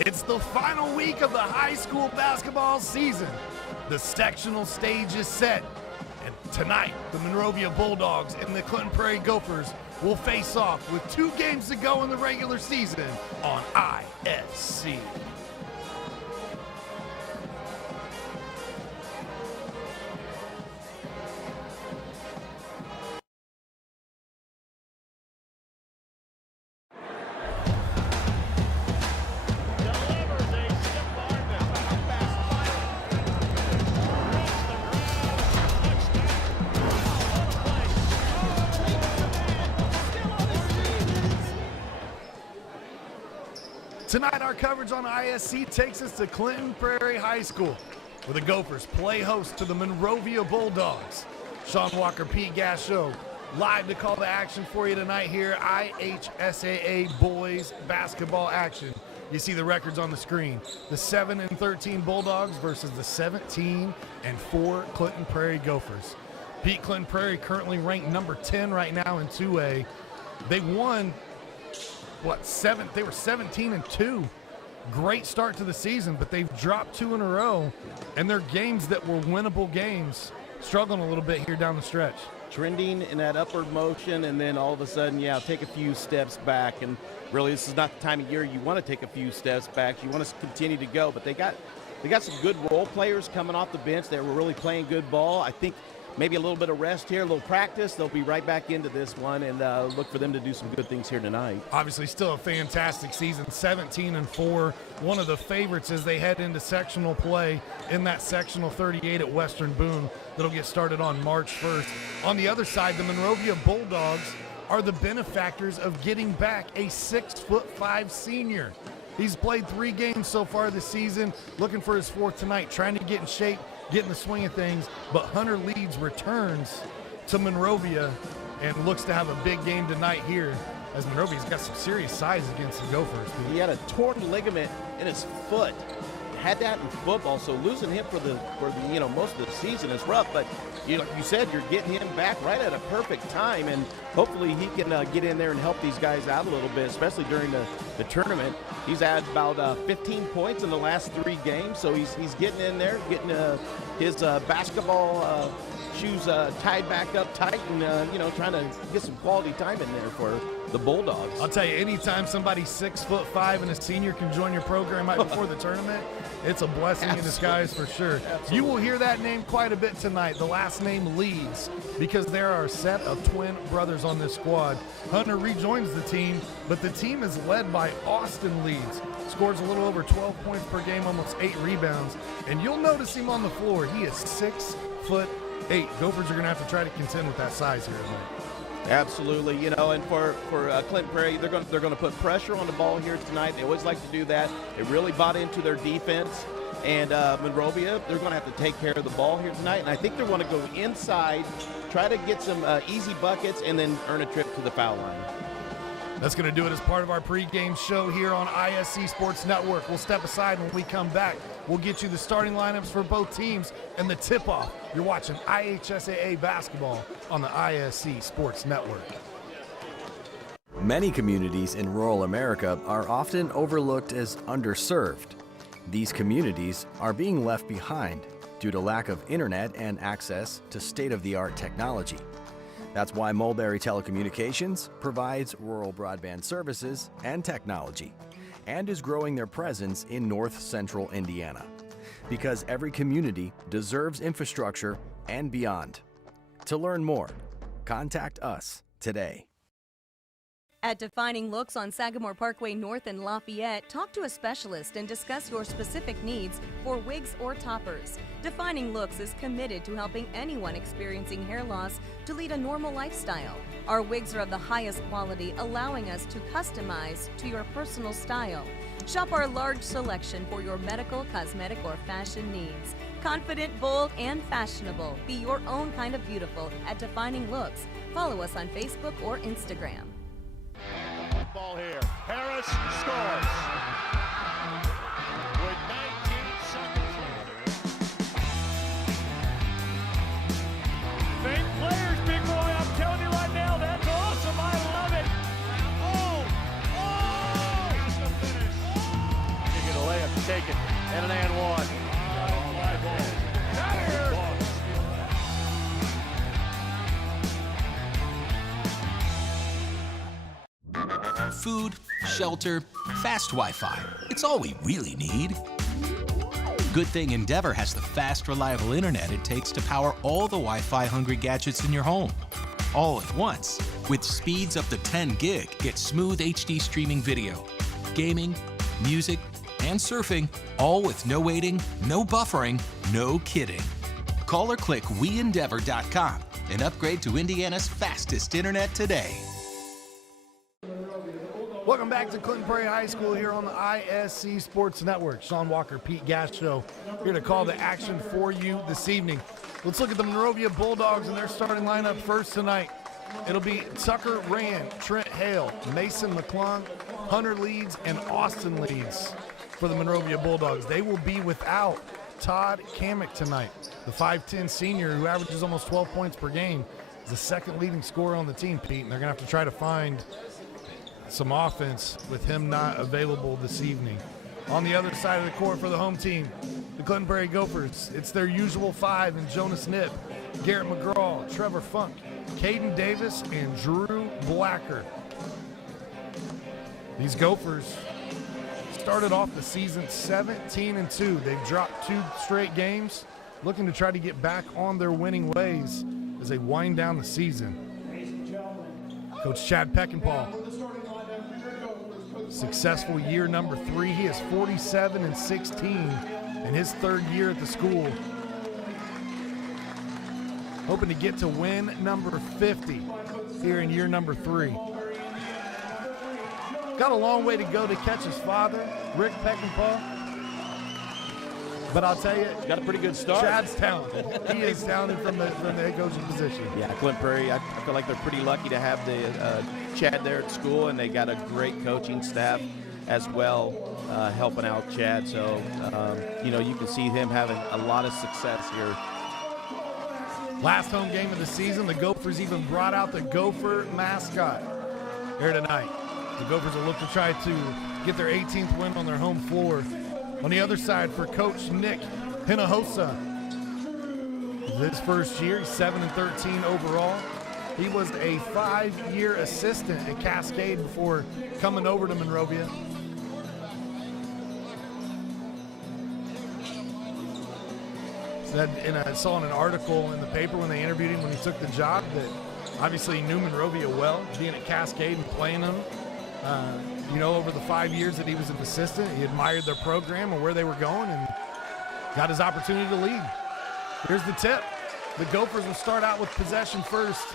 It's the final week of the high school basketball season. The sectional stage is set. And tonight, the Monrovia Bulldogs and the Prairie Gophers will face off with 2 games to go in the regular season on ISC. Tonight, our coverage on ISC takes us to Clinton Prairie High School, where the Gophers play host to the Monrovia Bulldogs. Sean Walker, Pete Gasho, live to call the action for you tonight here. IHSAA boys basketball action. You see the records on the screen. The 7-13 Bulldogs versus the 17-4 Clinton Prairie Gophers. Pete, Clinton Prairie currently ranked number 10 right now in 2A. They won they were 17-2. Great start to the season, but they've dropped 2 in a row, and their games that were winnable games struggling a little bit here down the stretch. Trending in that upward motion, and then all of a sudden, take a few steps back. And really, this is not the time of year you want to take a few steps back. You want to continue to go, but they got some good role players coming off the bench that were really playing good ball. I think maybe a little bit of rest here, a little practice. They'll be right back into this one, and look for them to do some good things here tonight. Obviously, still a fantastic season, 17-4. One of the favorites as they head into sectional play in that sectional 38 at Western Boone that'll get started on March 1st. On the other side, the Monrovia Bulldogs are the benefactors of getting back a 6'5" senior. He's played 3 games so far this season, looking for his 4th tonight, trying to get in shape, get in the swing of things, but Hunter Leeds returns to Monrovia and looks to have a big game tonight here, as Monrovia's got some serious size against the Gophers. He had a torn ligament in his foot. Had that in football, so losing him for the most of the season is rough. But like you said, you're getting him back right at a perfect time, and hopefully he can get in there and help these guys out a little bit, especially during the tournament. He's had about 15 points in the last 3 games, so he's getting in there, getting his basketball shoes tied back up tight, and trying to get some quality time in there for the Bulldogs. I'll tell you, anytime somebody 6'5" and a senior can join your program right before the tournament, it's a blessing in disguise for sure. Absolutely. You will hear that name quite a bit tonight, the last name Leeds, because there are a set of twin brothers on this squad. Hunter rejoins the team, but the team is led by Austin Leeds. Scores a little over 12 points per game, almost 8 rebounds, and you'll notice him on the floor. He is 6'8". Gophers are going to have to try to contend with that size here tonight. Absolutely, and for Clinton Prairie, they're going to put pressure on the ball here tonight. They always like to do that. They really bought into their defense, and Monrovia, they're going to have to take care of the ball here tonight. And I think they want to go inside, try to get some easy buckets, and then earn a trip to the foul line. That's going to do it as part of our pregame show here on ISC Sports Network. We'll step aside when we come back. We'll get you the starting lineups for both teams and the tip-off. You're watching IHSAA basketball on the ISC Sports Network. Many communities in rural America are often overlooked as underserved. These communities are being left behind due to lack of internet and access to state-of-the-art technology. That's why Mulberry Telecommunications provides rural broadband services and technology, and is growing their presence in north-central Indiana. Because every community deserves infrastructure and beyond. To learn more, contact us today. At Defining Looks on Sagamore Parkway North in Lafayette, talk to a specialist and discuss your specific needs for wigs or toppers. Defining Looks is committed to helping anyone experiencing hair loss to lead a normal lifestyle. Our wigs are of the highest quality, allowing us to customize to your personal style. Shop our large selection for your medical, cosmetic, or fashion needs. Confident, bold, and fashionable. Be your own kind of beautiful at Defining Looks. Follow us on Facebook or Instagram. Ball here. Harris scores. With 19 seconds left. Fake players, big boy. I'm telling you right now, that's awesome. I love it. Oh! That's the finish. Oh! And an and one. Food, shelter, fast Wi-Fi. It's all we really need. Good thing Endeavor has the fast, reliable internet it takes to power all the Wi-Fi hungry gadgets in your home. All at once. With speeds up to 10 gig, get smooth HD streaming video, gaming, music, and surfing, all with no waiting, no buffering, no kidding. Call or click WeEndeavor.com and upgrade to Indiana's fastest internet today. Welcome back to Clinton Prairie High School here on the ISC Sports Network. Sean Walker, Pete Gass Show here to call the action for you this evening. Let's look at the Monrovia Bulldogs and their starting lineup first tonight. It'll be Tucker Rand, Trent Hale, Mason Mcclung, Hunter Leeds, and Austin Leeds for the Monrovia Bulldogs. They will be without Todd Kamick tonight, the 5'10 senior who averages almost 12 points per game. Is the second leading scorer on the team, Pete, and they're going to have to try to find some offense with him not available this evening. On the other side of the court for the home team, the Clinton Prairie Gophers, it's their usual five in Jonas Knipp, Garrett McGraw, Trevor Funk, Caden Davis, and Drew Blacker. These Gophers started off the season 17-2. They've dropped 2 straight games, looking to try to get back on their winning ways as they wind down the season. Coach Chad Peckinpah, successful year number 3. He is 47-16 in his third year at the school. Hoping to get to win number 50 here in year number 3. Got a long way to go to catch his father, Rick Peckinpah. But I'll tell you, got a pretty good start. Chad's talented. He is talented from the head coaching position. Yeah, Clinton Prairie, I feel like they're pretty lucky to have the Chad there at school, and they got a great coaching staff as well helping out Chad. So, you can see him having a lot of success here. Last home game of the season, the Gophers even brought out the Gopher mascot here tonight. The Gophers will look to try to get their 18th win on their home floor. On the other side for Coach Nick Hinojosa, this first year, he's 7-13 overall. He was a 5-year assistant at Cascade before coming over to Monrovia. And I saw in an article in the paper when they interviewed him when he took the job that obviously he knew Monrovia well, being at Cascade and playing them. Over the 5 years that he was an assistant, he admired their program and where they were going and got his opportunity to lead. Here's the tip. The Gophers will start out with possession first.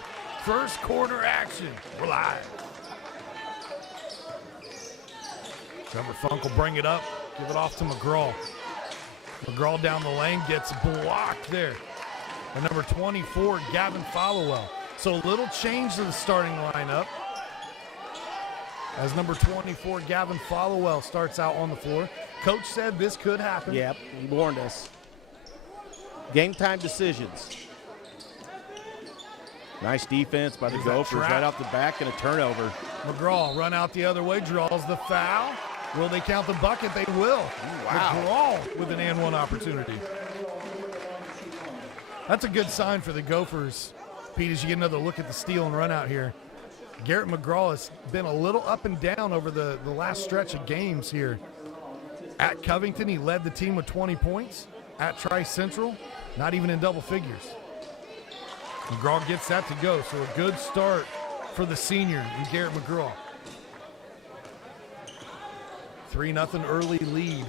First quarter action. We're live. Trevor Funk will bring it up, give it off to McGraw. McGraw down the lane, gets blocked there. And number 24, Gavin Followell. So a little change to the starting lineup as number 24, Gavin Followell, starts out on the floor. Coach said this could happen. Yep, he warned us. Game time decisions. Nice defense by the Gophers right off the back and a turnover. McGraw run out the other way, draws the foul. Will they count the bucket? They will. Wow. McGraw with an and one opportunity. That's a good sign for the Gophers. Pete, as you get another look at the steal and run out here. Garrett McGraw has been a little up and down over the last stretch of games here. At Covington, he led the team with 20 points. At Tri-Central, not even in double figures. McGraw gets that to go, so a good start for the senior in Garrett McGraw. 3-0 early lead.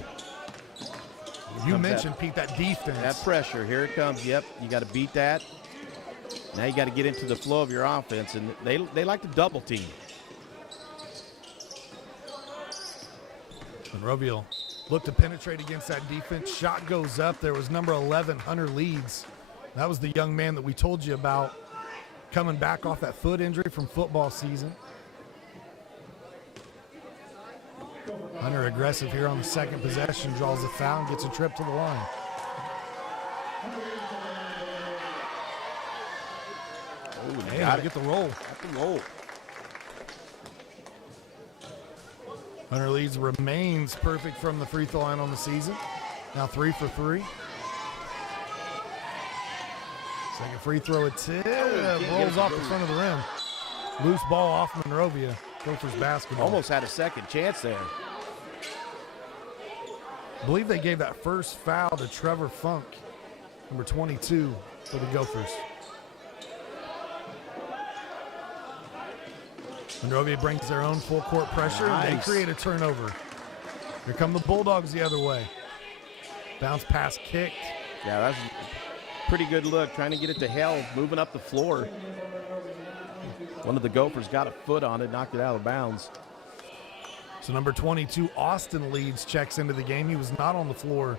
You mentioned, Pete, that defense. That pressure, here it comes. Yep, you got to beat that. Now you got to get into the flow of your offense, and they like to double team. Monrovia look to penetrate against that defense. Shot goes up. There was number 11, Hunter Leeds. That was the young man that we told you about coming back off that foot injury from football season. Hunter aggressive here on the second possession, draws a foul and gets a trip to the line. Oh, got to get the roll. Got the roll. Hunter Leeds remains perfect from the free throw line on the season. Now 3 for 3. Second free throw attempt. Rolls off the front of the rim. Loose ball off Monrovia. Gophers basketball. Almost had a second chance there. I believe they gave that first foul to Trevor Funk, number 22 for the Gophers. Monrovia brings their own full court pressure, and they create a turnover. Here come the Bulldogs the other way. Bounce pass kicked. Yeah, that's a pretty good look, trying to get it to Hell, moving up the floor. One of the Gophers got a foot on it, knocked it out of bounds. So number 22, Austin Leeds, checks into the game. He was not on the floor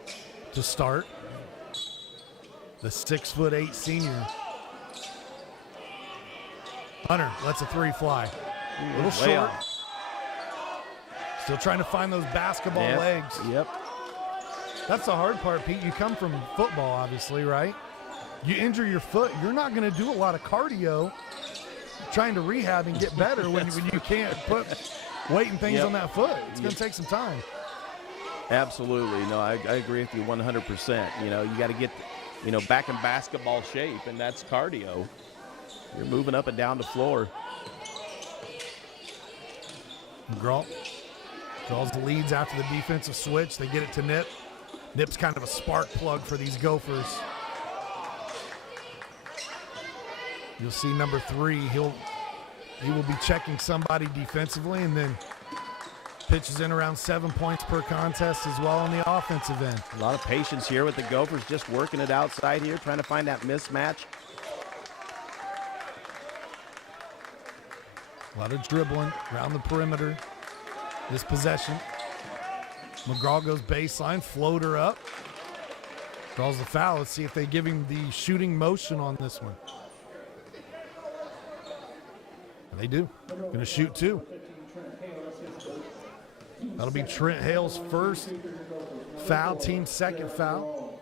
to start. The 6'8" senior. Hunter lets a three fly. A little short. Still trying to find those basketball legs. Yep. That's the hard part, Pete. You come from football, obviously, right? You injure your foot, you're not going to do a lot of cardio trying to rehab and get better when you can't put weight and things on that foot. It's going to take some time. Absolutely. No, I agree with you 100%. You know, you got to get, back in basketball shape, and that's cardio. You're moving up and down the floor. McGraw draws the leads after the defensive switch. They get it to Nip. Nip's kind of a spark plug for these Gophers. You'll see number 3. He will be checking somebody defensively, and then pitches in around 7 points per contest as well on the offensive end. A lot of patience here with the Gophers, just working it outside here, trying to find that mismatch. A lot of dribbling around the perimeter. This possession. McGraw goes baseline, floater up. Draws the foul. Let's see if they give him the shooting motion on this one. And they do. Going to shoot 2. That'll be Trent Hale's first foul, team's second foul.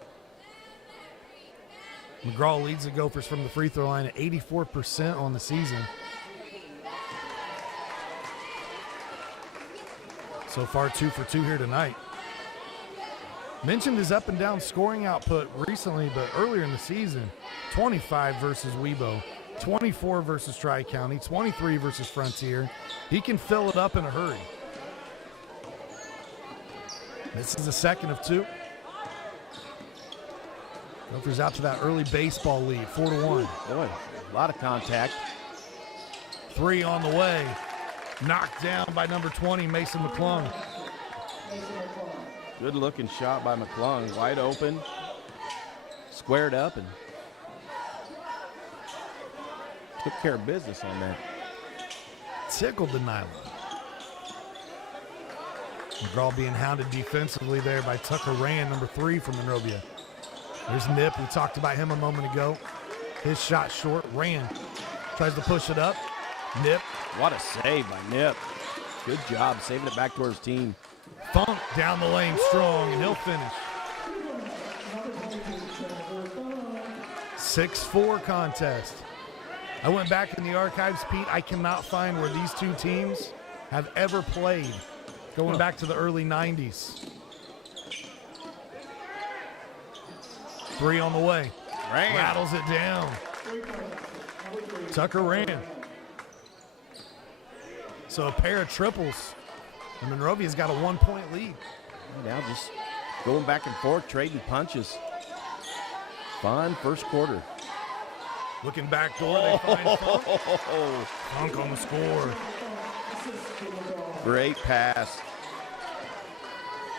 McGraw leads the Gophers from the free throw line at 84% on the season. So far, 2 for 2 here tonight. Mentioned his up and down scoring output recently, but earlier in the season, 25 versus Webo, 24 versus Tri-County, 23 versus Frontier. He can fill it up in a hurry. This is the second of 2. Gophers out to that early baseball lead, 4-1. Boy, a lot of contact. 3 on the way. Knocked down by number 20, Mason Mcclung. Good looking shot by Mcclung, wide open, squared up, and took care of business on that. Tickled the nylon. McGraw being hounded defensively there by Tucker Rand, number 3 from Monrovia. There's Nip, we talked about him a moment ago. His shot short, Rand tries to push it up. Nip. What a save by Nip. Good job saving it back to his team. Funk down the lane strong, and he'll finish. 6-4 contest. I went back in the archives, Pete. I cannot find where these two teams have ever played going back to the early 90s. 3 on the way. Rand rattles it down. Tucker Rand. So a pair of triples. And Monrovia's got a 1-point lead. Now just going back and forth, trading punches. Fun first quarter. Looking back door, they find Funk. Funk on the score. Great pass.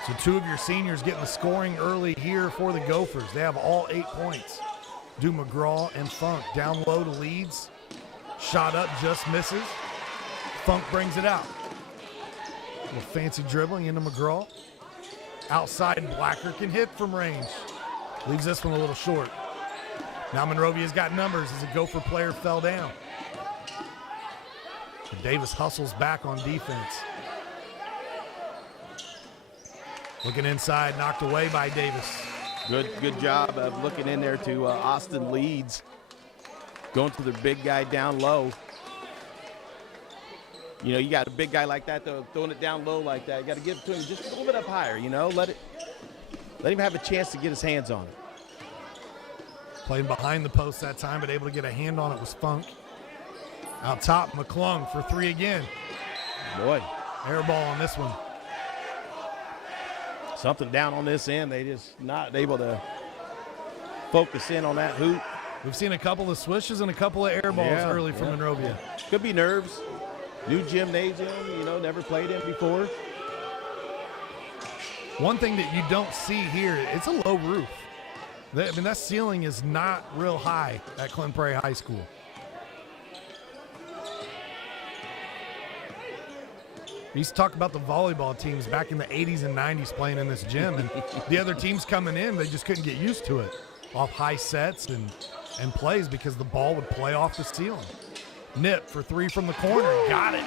So 2 of your seniors getting the scoring early here for the Gophers. They have all 8 points. Do McGraw and Funk down low to Leeds. Shot up, just misses. Funk brings it out. A little fancy dribbling into McGraw. Outside, Blacker can hit from range. Leaves this one a little short. Now Monrovia's got numbers as a Gopher player fell down. And Davis hustles back on defense. Looking inside, knocked away by Davis. Good job of looking in there to Austin Leeds. Going to the big guy down low. You know, you got a big guy like that, though, throwing it down low like that. You got to give it to him just a little bit up higher, you know. Let Let him have a chance to get his hands on it. Playing behind the post that time, but able to get a hand on it was Funk. Out top, Mcclung for three again. Boy. Air ball on this one. Something down on this end. They just not able to focus in on that hoop. We've seen a couple of swishes and a couple of air balls early from Monrovia. Could be nerves. New gymnasium, never played in before. One thing that you don't see here, it's a low roof. That ceiling is not real high at Clinton Prairie High School. We used to talk about the volleyball teams back in the 80s and 90s playing in this gym, and the other teams coming in, they just couldn't get used to it off high sets and plays because the ball would play off the ceiling. Nip for three from the corner, got it.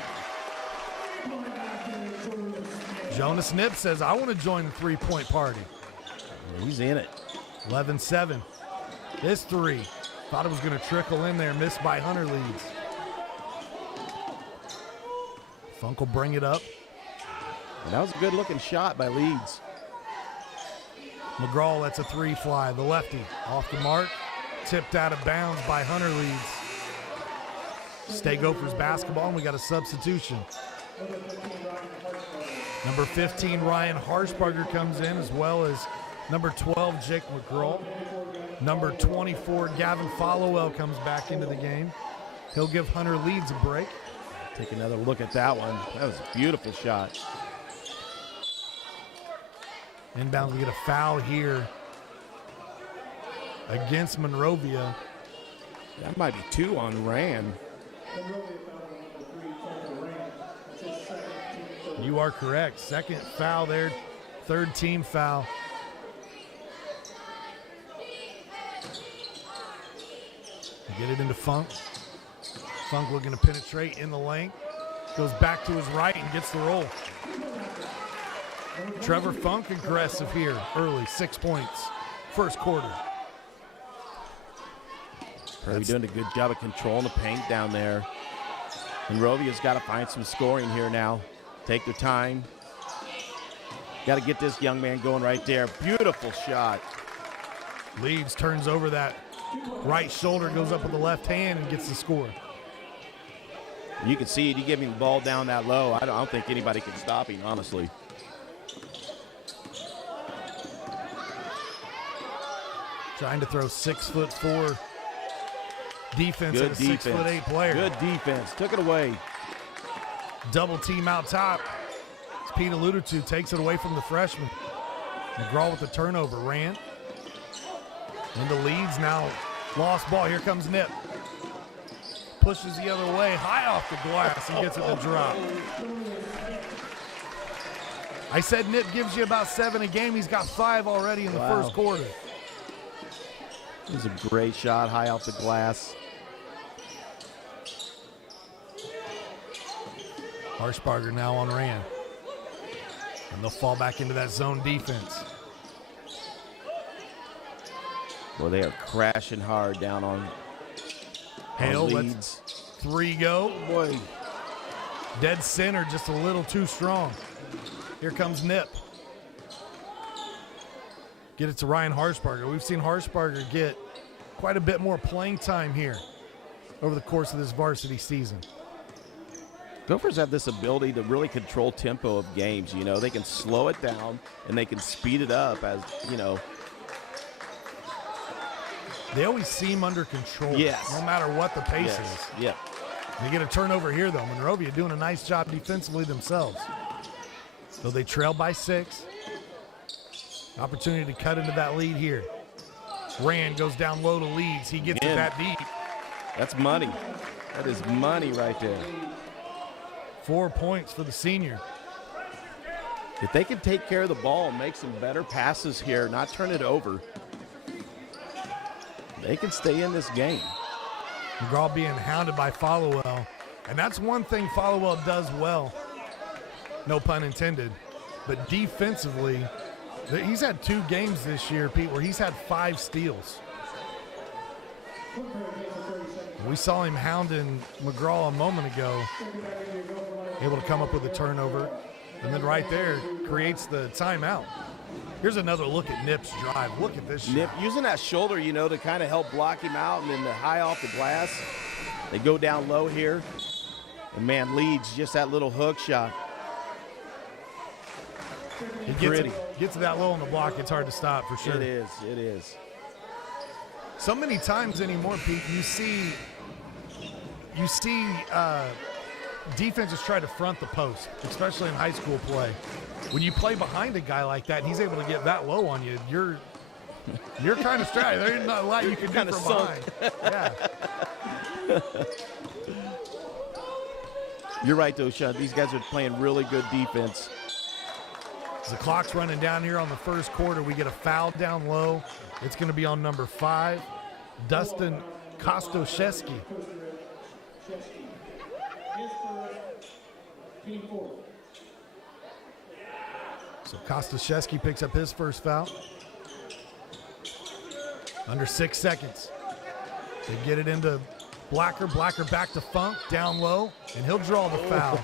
Jonas Nip says, I want to join the three-point party. He's in it. 11-7. This three, thought it was going to trickle in there, missed by Hunter Leeds. Funk will bring it up. And that was a good-looking shot by Leeds. McGraw lets a three fly. The lefty off the mark. Tipped out of bounds by Hunter Leeds. State Gophers basketball, and we got a substitution. Number 15, Ryan Harshbarger comes in, as well as number 12, Jake McGraw. Number 24, Gavin Followell comes back into the game. He'll give Hunter Leeds a break. Take another look at that one. That was a beautiful shot. Inbound, we get a foul here against Monrovia. That might be two on Rand. You are correct. Second foul there, third team foul. Get it into Funk. Funk looking to penetrate in the lane. Goes back to his right and gets the roll. Trevor Funk aggressive here early, 6 points, first quarter. Prairie doing a good job of controlling the paint down there. Monrovia's got to find some scoring here now. Take their time. Got to get this young man going right there. Beautiful shot. Leeds turns over that right shoulder, goes up with the left hand and gets the score. You can see it. You give him the ball down that low. I don't think anybody can stop him, honestly. Trying to throw 6'4" defense Good at a defense. 6'8" player. Good defense. Took it away. Double team out top. As Pete alluded to, takes it away from the freshman. McGraw with the turnover. Ran into Leeds, now lost ball. Here comes Nip. Pushes the other way, high off the glass, and gets it to drop. I said Nip gives you about 7 a game. He's got 5 already in the first quarter. It was a great shot, high off the glass. Harshbarger now on Rand. And they'll fall back into that zone defense. Well, they are crashing hard down on Hale Leeds. lets 3 go. Boy. Dead center, just a little too strong. Here comes Nip. Get it to Ryan Harshbarger. We've seen Harshbarger get quite a bit more playing time here over the course of this varsity season. Gophers have this ability to really control tempo of games. You know, they can slow it down and they can speed it up as, you know. They always seem under control. Yes. No matter what the pace is. Yeah. They get a turnover here, though. Monrovia doing a nice job defensively themselves. Though they trail by 6. Opportunity to cut into that lead here. Rand goes down low to Leeds. He gets it that deep. That's money. That is money right there. 4 points for the senior. If they can take care of the ball and make some better passes here, not turn it over, they can stay in this game. McGraw being hounded by Followell. And that's one thing Followell does well. No pun intended. But defensively, he's had 2 games this year, Pete, where he's had 5 steals. We saw him hounding McGraw a moment ago. Able to come up with a turnover. And then right there creates the timeout. Here's another look at Nip's drive. Look at this Nip shot. using that shoulder, to kind of help block him out, and then the high off the glass. They go down low here. And man, leads just that little hook shot. He gets it that low on the block, it's hard to stop for sure. It is. So many times anymore, Pete, you see defenses try to front the post, especially in high school play. When you play behind a guy like that and he's able to get that low on you, you're kind of strapped. There's not a lot you can do from behind. Yeah. You're right, though, Sean. These guys are playing really good defense. As the clock's running down here on the first quarter, we get a foul down low. It's going to be on number 5, Dustin Kostoszewski. So Kostoszewski picks up his first foul. Under 6 seconds. They get it into Blacker. Blacker back to Funk, down low, and he'll draw the foul.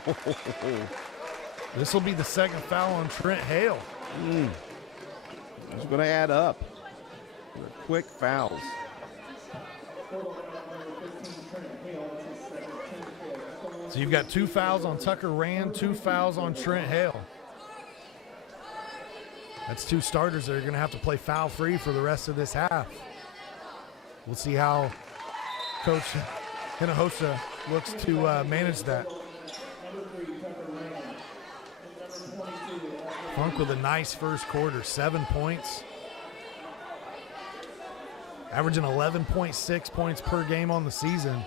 This will be the second foul on Trent Hale. It's going to add up. They're quick fouls. So you've got 2 fouls on Tucker Rand, 2 fouls on Trent Hale. That's 2 starters that are going to have to play foul-free for the rest of this half. We'll see how Coach Hinojosa looks to manage that. Funk with a nice first quarter, 7 points. Averaging 11.6 points per game on the season.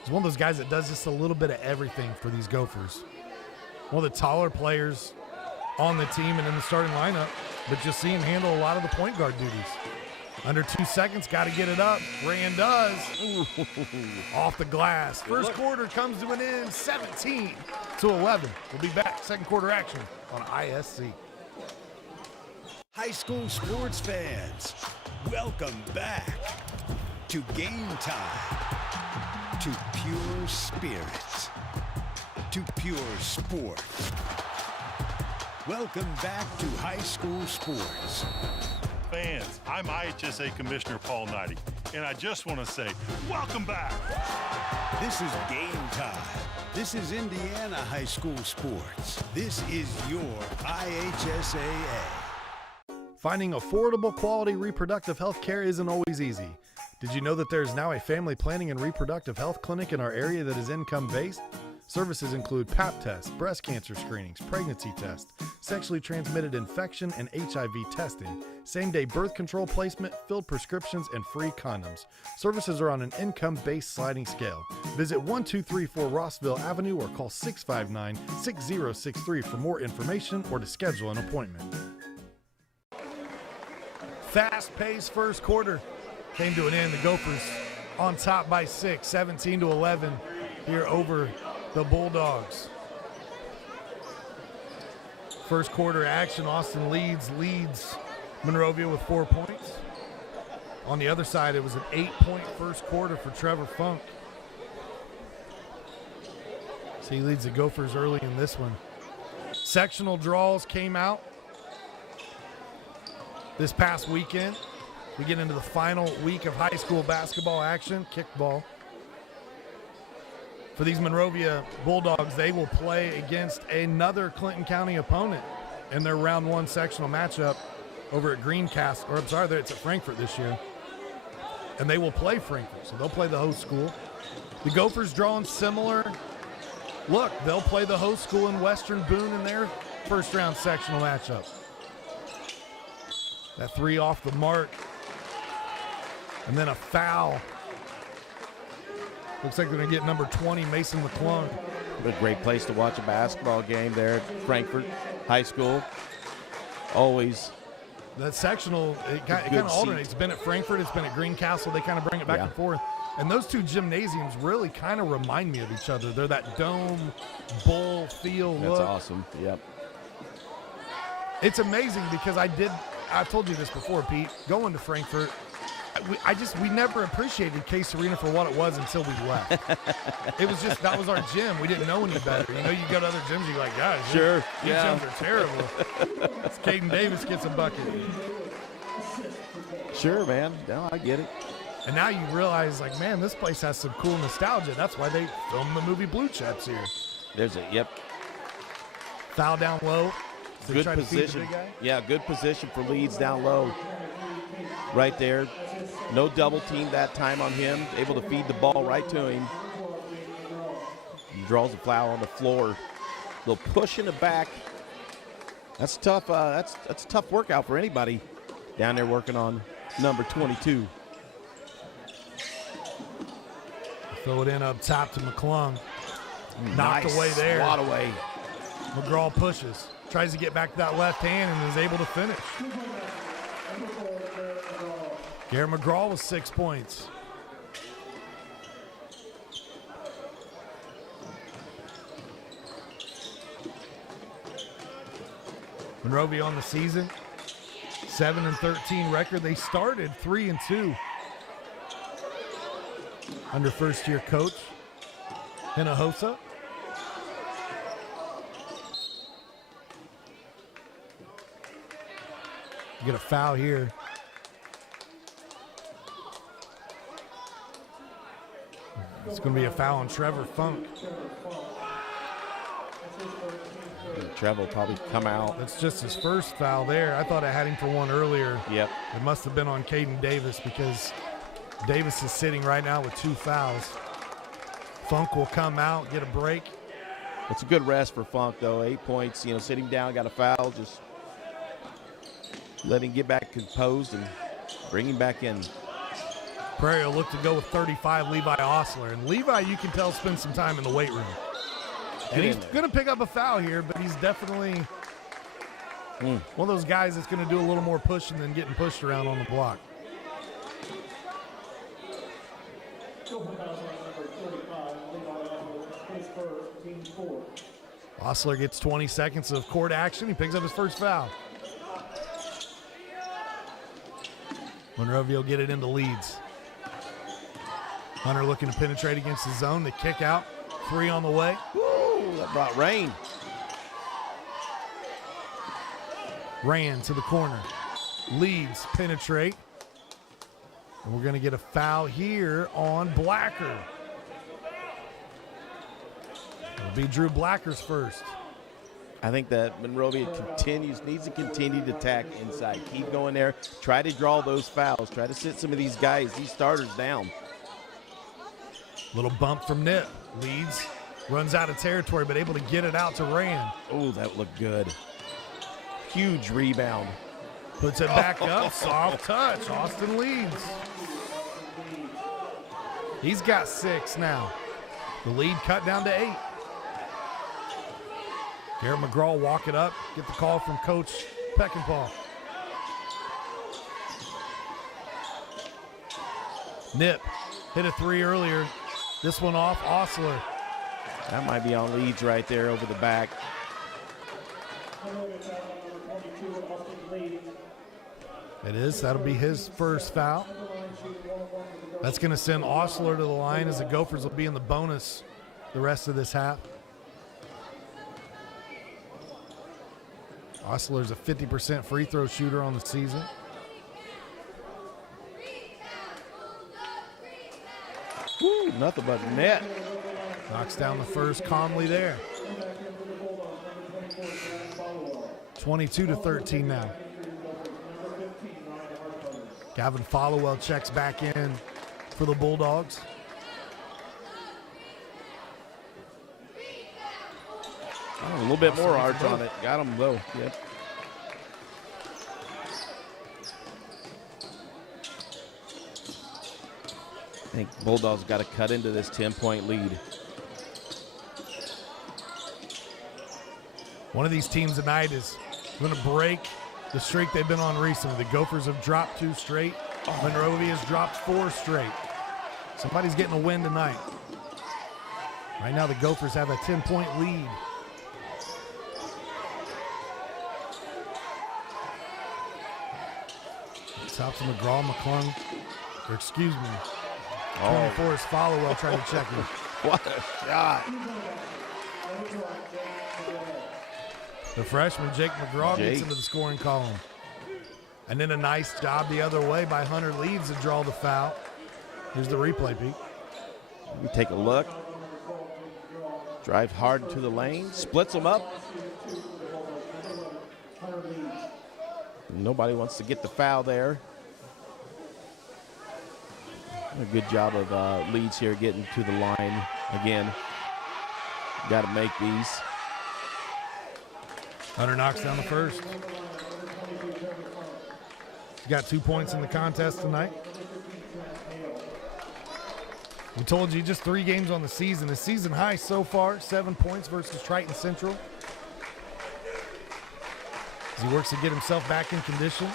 He's one of those guys that does just a little bit of everything for these Gophers. One of the taller players on the team and in the starting lineup, but just see him handle a lot of the point guard duties. Under 2 seconds, got to get it up. Rand does. Off the glass. First quarter comes to an end, 17-11. We'll be back. Second quarter action on ISC. High school sports fans, welcome back to Game Time, to pure spirit, to pure sport. Welcome back to high school sports. Fans, I'm IHSAA Commissioner Paul Knighty, and I just want to say, welcome back. This is Game Time. This is Indiana high school sports. This is your IHSAA. Finding affordable, quality reproductive health care isn't always easy. Did you know that there is now a family planning and reproductive health clinic in our area that is income-based? Services include Pap tests, breast cancer screenings, pregnancy tests, sexually transmitted infection and HIV testing, same-day birth control placement, filled prescriptions, and free condoms. Services are on an income-based sliding scale. Visit 1234 Rossville Avenue or call 659-6063 for more information or to schedule an appointment. Fast-paced first quarter came to an end. The Gophers on top by 6, 17-11 here over the Bulldogs. First quarter action, Austin leads Monrovia with 4 points. On the other side, it was an 8-point first quarter for Trevor Funk. So he leads the Gophers early in this one. Sectional draws came out this past weekend. We get into the final week of high school basketball action, kickball. For these Monrovia Bulldogs, they will play against another Clinton County opponent in their round 1 sectional matchup over at Greencastle, or I'm sorry, it's at Frankfort this year. And they will play Frankfort, so they'll play the host school. The Gophers drawing similar. Look, they'll play the host school in Western Boone in their first round sectional matchup. That 3 off the mark. And then a foul. Looks like they're going to get number 20, Mason Mcclung. A great place to watch a basketball game there at Frankfort High School. Always. That sectional, it kind of alternates. It's been at Frankfort, it's been at Greencastle. They kind of bring it back and forth. And those two gymnasiums really kind of remind me of each other. They're that dome, bowl feel look. That's awesome, yep. It's amazing because I've told you this before, Pete, going to Frankfort, we never appreciated Case Arena for what it was until we left. It was just, that was our gym. We didn't know any better. You know, you go to other gyms, you're like, guys, Sure, these yeah. gyms are terrible. Jayden Davis gets a bucket. Sure, man. No, I get it. And now you realize, like, man, this place has some cool nostalgia. That's why they filmed the movie Blue Chips here. There's a, yep. Foul down low. So they Good try to feed the position. big guy. Yeah, good position for Leeds down low. Right there. No double team that time on him. Able to feed the ball right to him. He draws a foul on the floor. A little push in the back. That's tough. That's a tough workout for anybody down there working on number 22. Throw it in up top to Mcclung. Knocked Nice away there. Swat away. McGraw pushes. Tries to get back to that left hand and is able to finish. Garrett McGraw with 6 points. Monrovia on the season, 7-13 record. They started 3-2 under first-year coach Hinojosa. Get a foul here. It's going to be a foul on Trevor Funk. Trevor will probably come out. That's just his first foul there. I thought I had him for one earlier. Yep. It must have been on Caden Davis because Davis is sitting right now with 2 fouls. Funk will come out, get a break. It's a good rest for Funk, though. 8 points, you know, sitting down, got a foul. Just let him get back composed and bring him back in. Prairie will look to go with 35, Levi Osler. And Levi, you can tell, spends some time in the weight room. And he's going to pick up a foul here, but he's definitely one of those guys that's going to do a little more pushing than getting pushed around on the block. Osler gets 20 seconds of court action. He picks up his first foul. Monrovia will get it into Leeds. Hunter looking to penetrate against the zone. The kick out. 3 on the way. Woo, that brought rain. Ran to the corner. Leeds penetrate. And we're going to get a foul here on Blacker. It'll be Drew Blacker's first. I think that Monrovia needs to continue to attack inside. Keep going there. Try to draw those fouls. Try to sit some of these guys, these starters down. Little bump from Nip. Leeds runs out of territory, but able to get it out to Rand. Oh, that looked good. Huge rebound. Puts it back up. Soft touch. Austin Leeds. He's got 6 now. The lead cut down to 8. Garrett McGraw walk it up. Get the call from Coach Peckinpah. Nip hit a 3 earlier. This one off Osler. That might be on Leeds right there over the back. It is. That'll be his first foul. That's going to send Osler to the line as the Gophers will be in the bonus the rest of this half. Osler's a 50% free throw shooter on the season. Woo, nothing but net. Knocks down the first calmly there. 22-13 now. Gavin Followell checks back in for the Bulldogs. Oh, a little bit more arch on it. Got him though. Yep. I think Bulldogs got to cut into this 10-point lead. One of these teams tonight is going to break the streak they've been on recently. The Gophers have dropped 2 straight. Monrovia has dropped 4 straight. Somebody's getting a win tonight. Right now the Gophers have a 10-point lead. Top to McGraw, Mcclung or excuse me, 24 is Followell trying to check him. What a shot. The freshman, Jake McGraw, gets into the scoring column. And then a nice job the other way by Hunter Leeds to draw the foul. Here's the replay, Pete. We take a look. Drive hard into the lane, splits them up. Nobody wants to get the foul there. A good job of Leeds here getting to the line again. Got to make these. Hunter knocks down the first. He got 2 points in the contest tonight. We told you just 3 games on the season. The season high so far, 7 points versus Triton Central. As he works to get himself back in condition,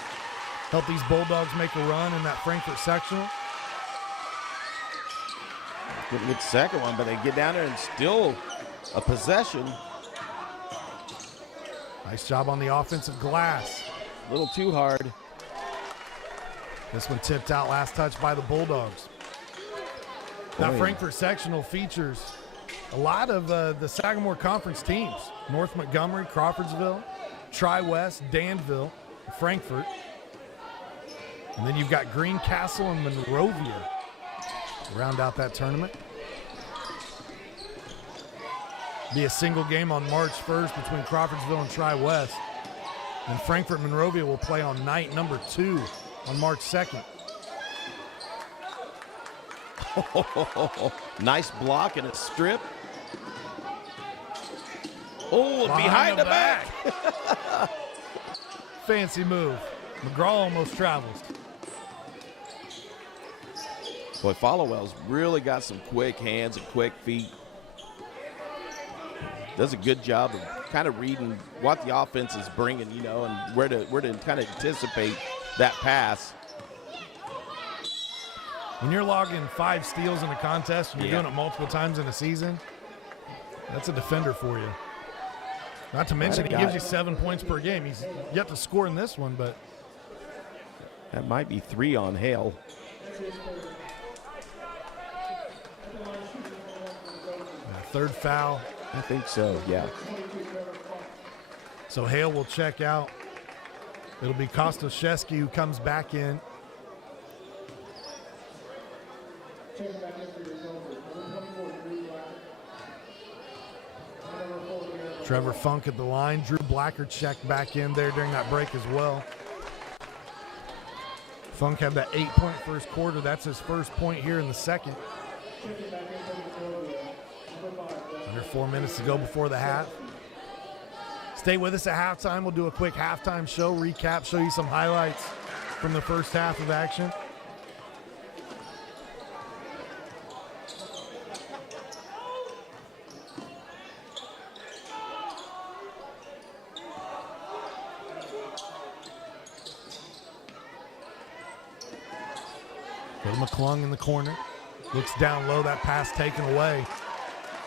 help these Bulldogs make a run in that Frankfort sectional. Couldn't get the second one, but they get down there and still a possession. Nice job on the offensive glass. A little too hard. This one tipped out last touch by the Bulldogs. That Frankfort sectional features a lot of the Sagamore Conference teams. North Montgomery, Crawfordsville, Tri-West, Danville, Frankfort. And then you've got Greencastle and Monrovia to round out that tournament. Be a single game on March 1st between Crawfordsville and Tri-West. And Frankfort Monrovia will play on night number 2 on March 2nd. Nice block and a strip. Oh, behind the back. Fancy move. McGraw almost travels. Boy, Followell's really got some quick hands and quick feet. Does a good job of kind of reading what the offense is bringing, you know, and where to kind of anticipate that pass. When you're logging 5 steals in a contest and you're doing it multiple times in a season, that's a defender for you. Not to mention he gives you 7 points per game. He's yet to score in this one, but that might be 3 on Hale. Third foul. I think so, yeah. So Hale will check out. It'll be Kostoszewski who comes back in. Trevor Funk at the line. Drew Blacker checked back in there during that break as well. Funk had that 8-point first quarter. That's his first point here in the second. Under 4 minutes to go before the half. Stay with us at halftime. We'll do a quick halftime show, recap, show you some highlights from the first half of action. Go to Mcclung in the corner. Looks down low, that pass taken away.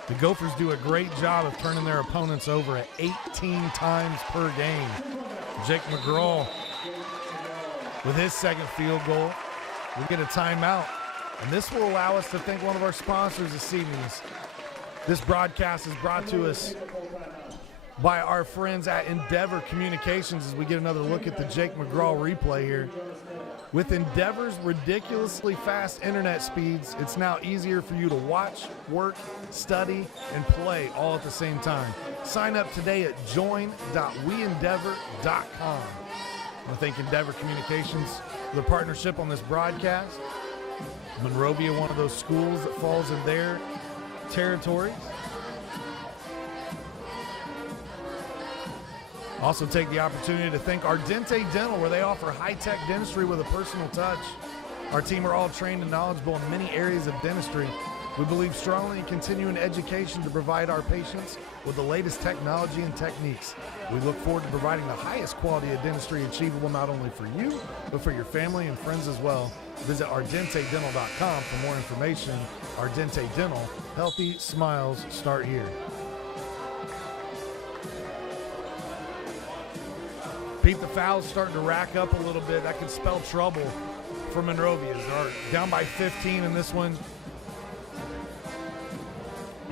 The Gophers do a great job of turning their opponents over at 18 times per game. Jake McGraw with his second field goal. We get a timeout, and this will allow us to thank one of our sponsors this evening. This broadcast is brought to us by our friends at Endeavor Communications as we get another look at the Jake McGraw replay here. With Endeavor's ridiculously fast internet speeds, it's now easier for you to watch, work, study, and play all at the same time. Sign up today at join.weendeavor.com. I want to thank Endeavor Communications for the partnership on this broadcast. Monrovia, one of those schools that falls in their territory. Also take the opportunity to thank Ardente Dental, where they offer high-tech dentistry with a personal touch. Our team are all trained and knowledgeable in many areas of dentistry. We believe strongly in continuing education to provide our patients with the latest technology and techniques. We look forward to providing the highest quality of dentistry achievable not only for you, but for your family and friends as well. Visit ardentedental.com for more information. Ardente Dental, healthy smiles start here. Pete, the foul's starting to rack up a little bit. That could spell trouble for Monrovia. They're down by 15 in this one.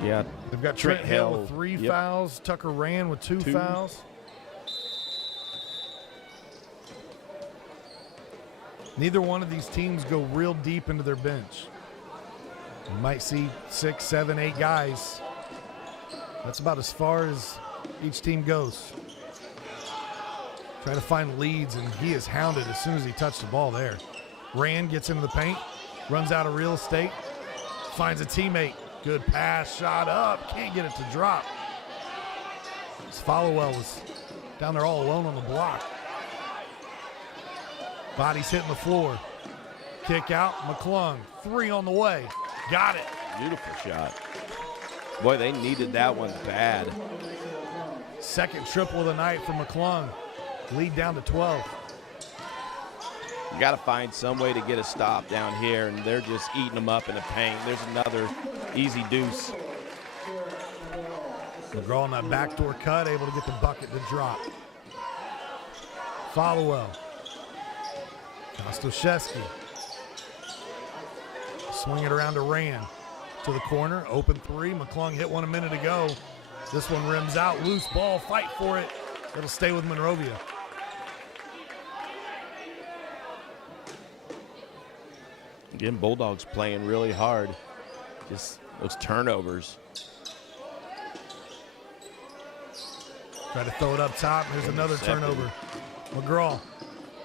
Yeah. They've got Trent Hill with 3 fouls. Tucker Rand with 2 fouls. Neither one of these teams go real deep into their bench. You might see 6, 7, 8 guys. That's about as far as each team goes. Trying to find leads, and he is hounded as soon as he touched the ball there. Rand gets into the paint, runs out of real estate, finds a teammate. Good pass, shot up, can't get it to drop. Followell was down there all alone on the block. Body's hitting the floor. Kick out, Mcclung, 3 on the way. Got it. Beautiful shot. Boy, they needed that one bad. Second triple of the night for Mcclung. Lead down to 12. You got to find some way to get a stop down here, and they're just eating them up in the paint. There's another easy deuce. McGraw on that backdoor cut, able to get the bucket to drop. Followell. Kostoszewski. Swing it around to Rand. To the corner, open 3. Mcclung hit one a minute ago. This one rims out, loose ball, fight for it. It'll stay with Monrovia. Again, Bulldogs playing really hard. Just those turnovers. Try to throw it up top. There's another turnover. McGraw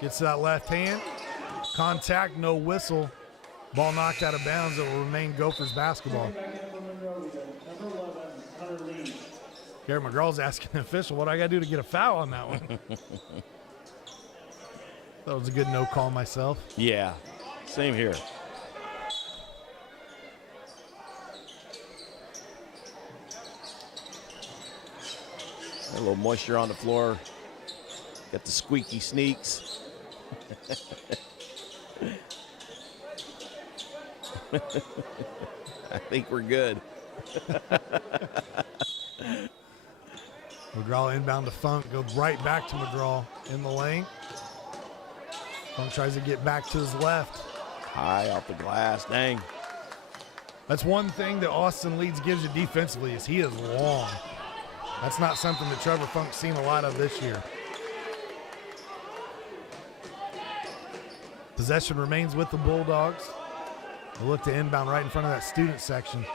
gets to that left hand. Contact, no whistle. Ball knocked out of bounds. It will remain Gophers basketball. Garrett McGraw's asking the official, what do I got to do to get a foul on that one? That was a good no call myself. Yeah, same here. A little moisture on the floor. Got the squeaky sneaks. I think we're good. McGraw inbound to Funk, goes right back to McGraw in the lane. Funk tries to get back to his left. High off the glass, dang. That's one thing that Austin Leeds gives you defensively is he is long. That's not something that Trevor Funk's seen a lot of this year. Possession remains with the Bulldogs. They look to inbound right in front of that student section.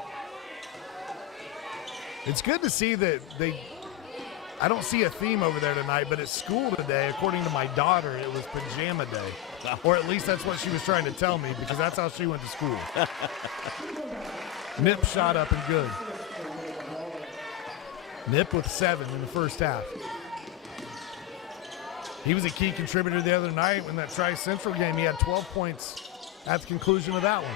It's good to see that I don't see a theme over there tonight, but at school today, according to my daughter, it was pajama day. Or at least that's what she was trying to tell me, because that's how she went to school. Nip shot up and good. Nip with 7 in the first half. He was a key contributor the other night in that Tri-Central game. He had 12 points at the conclusion of that one.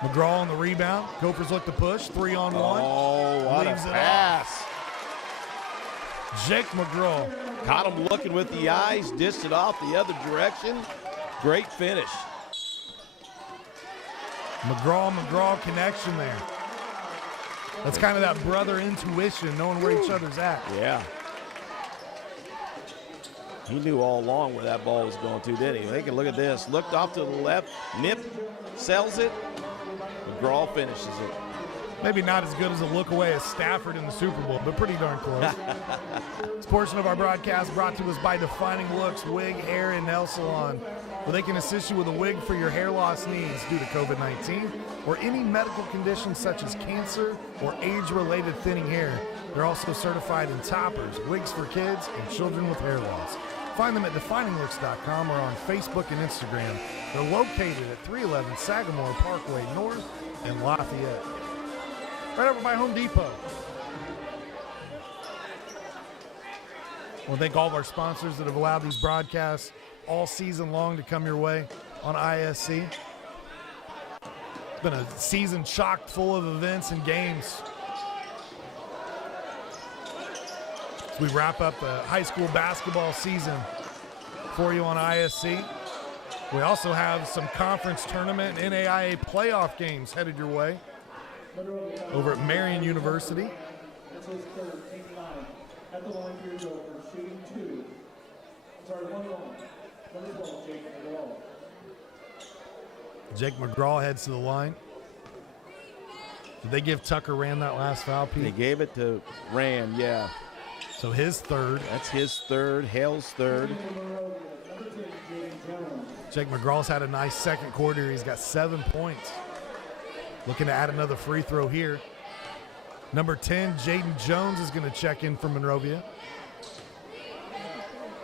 McGraw on the rebound. Gophers look to push. 3-on-1. Oh, what Leaves a it pass. Jake McGraw. Caught him looking with the eyes, dished it off the other direction. Great finish. McGraw connection there. That's kind of that brother intuition, knowing where each other's at. Yeah. He knew all along where that ball was going to, didn't he? Take a look at this. Looked off to the left. Nip sells it. McGraw finishes it. Maybe not as good as a look away as Stafford in the Super Bowl, but pretty darn close. This portion of our broadcast brought to us by Defining Looks Wig, Hair, and Nail Salon, where they can assist you with a wig for your hair loss needs due to COVID-19 or any medical condition such as cancer or age-related thinning hair. They're also certified in toppers, wigs for kids, and children with hair loss. Find them at defininglooks.com or on Facebook and Instagram. They're located at 311 Sagamore Parkway North in Lafayette. Right over by Home Depot. I want to thank all of our sponsors that have allowed these broadcasts all season long to come your way on ISC. It's been a season chock full of events and games. As we wrap up the high school basketball season for you on ISC. We also have some conference tournament and NAIA playoff games headed your way over at Marion University. Jake McGraw heads to the line. Did they give Tucker Rand that last foul, Pete? They gave it to Rand, yeah. So his third. That's his third, Hale's third. Jake McGraw's had a nice second quarter. He's got 7 points. Looking to add another free throw here. Number 10, Jayden Jones is going to check in for Monrovia.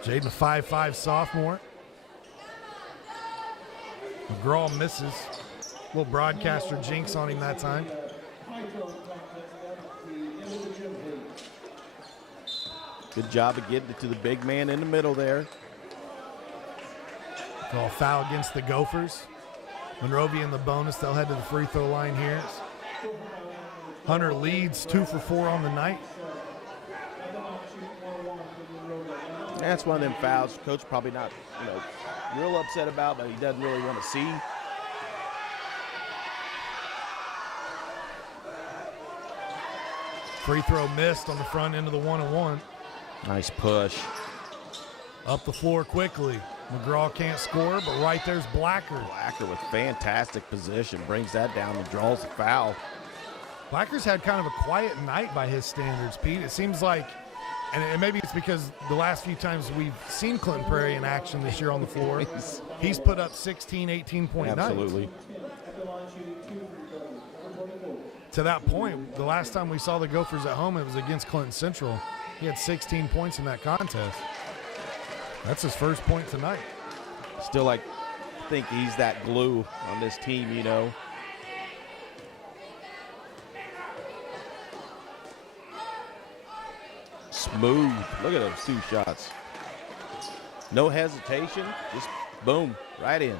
Jayden, a 5'5" sophomore. McGraw misses. Little broadcaster jinx on him that time. Good job of getting it to the big man in the middle there. Call foul against the Gophers. Monrovia in the bonus. They'll head to the free throw line here. Hunter leads 2 for 4 on the night. That's one of them fouls Coach probably not, real upset about, but he doesn't really want to see. Free throw missed on the front end of the 1-and-1. Nice push. Up the floor quickly. McGraw can't score, but right there's Blacker. Blacker with fantastic position, brings that down and draws the foul. Blacker's had kind of a quiet night by his standards, Pete. It seems like, and maybe it's because the last few times we've seen Clinton Prairie in action this year on the floor, he's put up 16, 18-point nights. Absolutely. To that point, the last time we saw the Gophers at home, it was against Clinton Central. He had 16 points in that contest. That's his first point tonight. Still think he's that glue on this team, Smooth. Look at those 2 shots. No hesitation. Just boom, right in.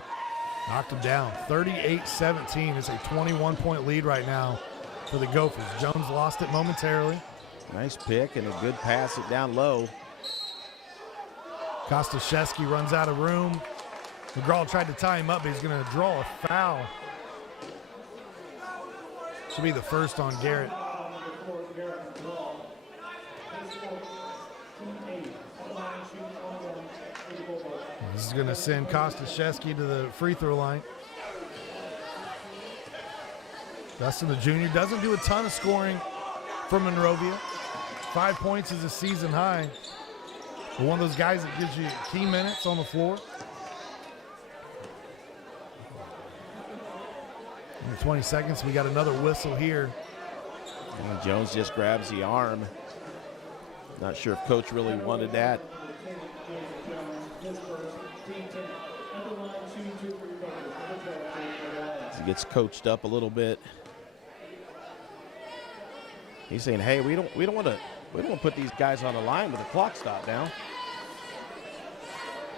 Knocked him down. 38-17. It's a 21-point lead right now for the Gophers. Jones lost it momentarily. Nice pick and a good pass it down low. Kostaszewski runs out of room. McGraw tried to tie him up, but he's going to draw a foul. Should be the first on Garrett. This is going to send Kostaszewski to the free throw line. Dustin, the junior, doesn't do a ton of scoring for Monrovia. 5 points is a season high. But one of those guys that gives you key minutes on the floor. In 20 seconds, we got another whistle here. And Jones just grabs the arm. Not sure if Coach really wanted that. He gets coached up a little bit. He's saying, "Hey, we don't want to put these guys on the line with the clock stopped now."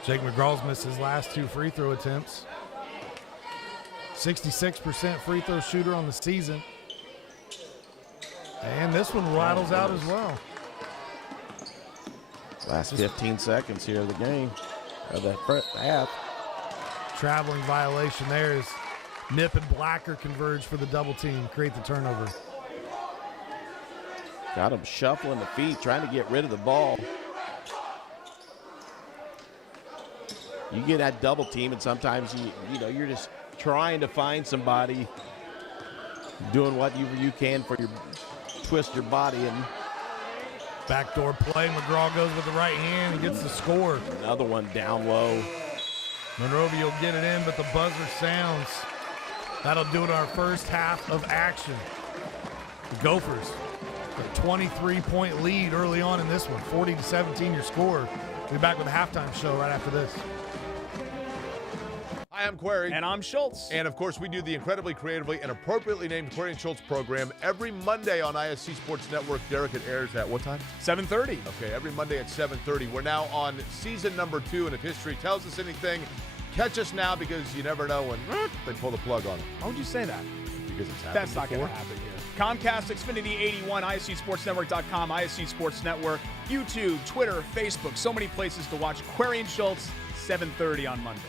Jake McGraw's missed his last 2 free throw attempts. 66% free throw shooter on the season. And this one rattles out as well. Last 15 seconds here of the game, of that first half. Traveling violation there as Nip and Blacker converge for the double team, create the turnover. Got him shuffling the feet, trying to get rid of the ball. You get that double team, and sometimes you're just trying to find somebody doing what you can for your twist your body. And backdoor play. McGraw goes with the right hand and gets the score. Another one down low. Monrovia will get it in, but the buzzer sounds. That'll do it our first half of action. The Gophers, a 23-point lead early on in this one. 40-17 your score. We'll be back with a halftime show right after this. Hi, I'm Query. And I'm Schultz. And, of course, we do the incredibly creatively and appropriately named Query and Schultz program every Monday on ISC Sports Network. Derek, it airs at what time? 7:30. Okay, every Monday at 7:30. We're now on season number 2, and if history tells us anything, catch us now because you never know when they pull the plug on it. Why would you say that? Because it's happened That's not going before. to happen here. Comcast, Xfinity 81, ISCSportsNetwork.com, ISC Sports Network, YouTube, Twitter, Facebook, so many places to watch Query and Schultz, 7:30 on Monday.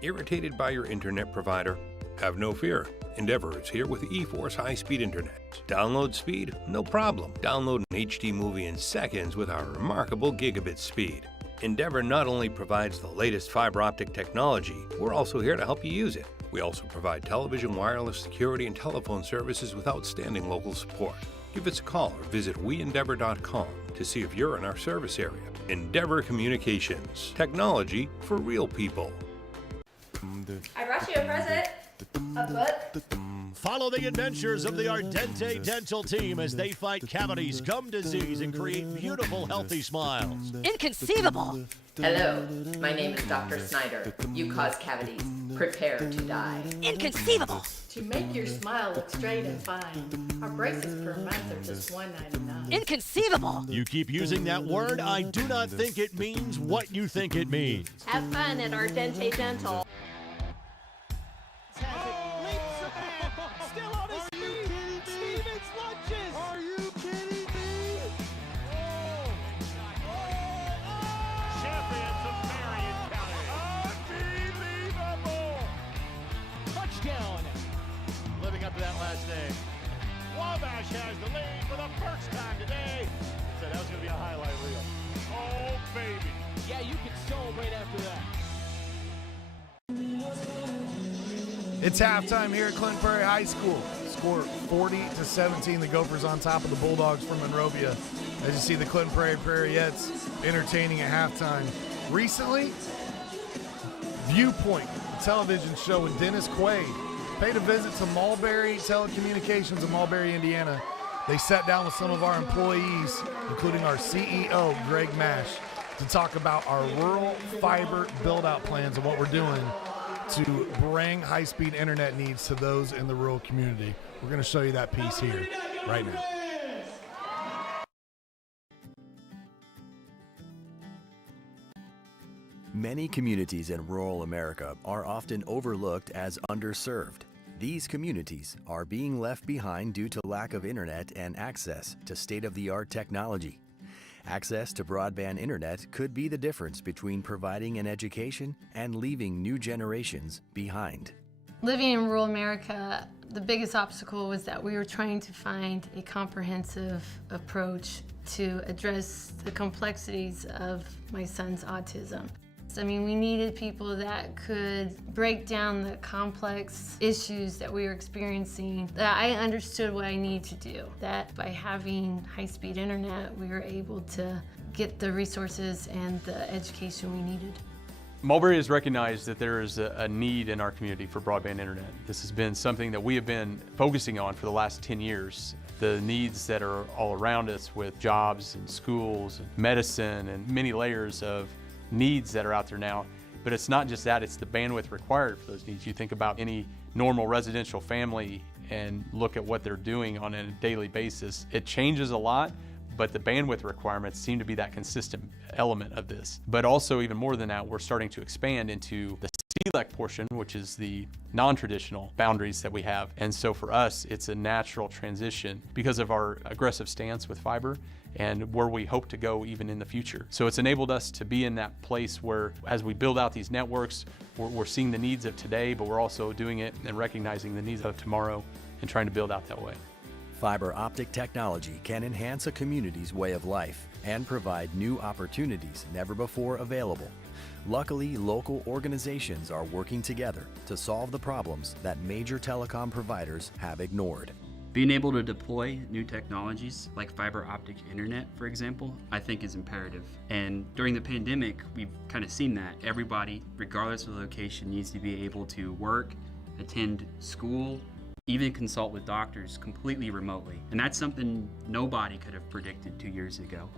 Irritated by your internet provider? Have no fear. Endeavor is here with eForce high-speed internet. Download speed? No problem. Download an HD movie in seconds with our remarkable gigabit speed. Endeavor not only provides the latest fiber optic technology, we're also here to help you use it. We also provide television, wireless, security, and telephone services with outstanding local support. Give us a call or visit weendeavor.com to see if you're in our service area. Endeavor Communications. Technology for real people. I brought you a present. A book. Follow the adventures of the Ardente Dental team as they fight cavities, gum disease, and create beautiful, healthy smiles. Inconceivable. Hello, my name is Dr. Snyder. You cause cavities. Prepare to die. Inconceivable. To make your smile look straight and fine, our braces per month are just $1.99. Inconceivable. You keep using that word, I do not think it means what you think it means. Have fun at Ardente Dental. Still on his feet. Stevens lunges. Are you kidding me? Champions of Marion County. Unbelievable. Touchdown. Living up to that last name. Wabash has the lead for the first time today. Said that was going to be a highlight reel. Oh, baby. Yeah, you can celebrate after that. It's halftime here at Clinton Prairie High School. Score 40-17. The Gophers on top of the Bulldogs from Monrovia. As you see the Clinton Prairie Prairiettes entertaining at halftime. Recently, Viewpoint, a television show with Dennis Quaid, paid a visit to Mulberry Telecommunications in Mulberry, Indiana. They sat down with some of our employees, including our CEO, Greg Mash, to talk about our rural fiber build-out plans and what we're doing to bring high-speed internet needs to those in the rural community. We're going to show you that piece here right now. Many communities in rural America are often overlooked as underserved. These communities are being left behind due to lack of internet and access to state-of-the-art technology. Access to broadband internet could be the difference between providing an education and leaving new generations behind. Living in rural America, the biggest obstacle was that we were trying to find a comprehensive approach to address the complexities of my son's autism. I mean, we needed people that could break down the complex issues that we were experiencing, that I understood what I needed to do, that by having high-speed internet, we were able to get the resources and the education we needed. Mulberry has recognized that there is a need in our community for broadband internet. This has been something that we have been focusing on for the last 10 years. The needs that are all around us with jobs and schools and medicine and many layers of needs that are out there now. But it's not just that, it's the bandwidth required for those needs. You think about any normal residential family and look at what they're doing on a daily basis. It changes a lot, but the bandwidth requirements seem to be that consistent element of this. But also even more than that, we're starting to expand into the CLEC portion, which is the non-traditional boundaries that we have. And so for us, it's a natural transition because of our aggressive stance with fiber and where we hope to go even in the future. So it's enabled us to be in that place where as we build out these networks, we're seeing the needs of today, but we're also doing it and recognizing the needs of tomorrow and trying to build out that way. Fiber optic technology can enhance a community's way of life and provide new opportunities never before available. Luckily, local organizations are working together to solve the problems that major telecom providers have ignored. Being able to deploy new technologies like fiber optic internet, for example, I think is imperative. And during the pandemic, we've kind of seen that. Everybody, regardless of the location, needs to be able to work, attend school, even consult with doctors completely remotely. And that's something nobody could have predicted 2 years ago.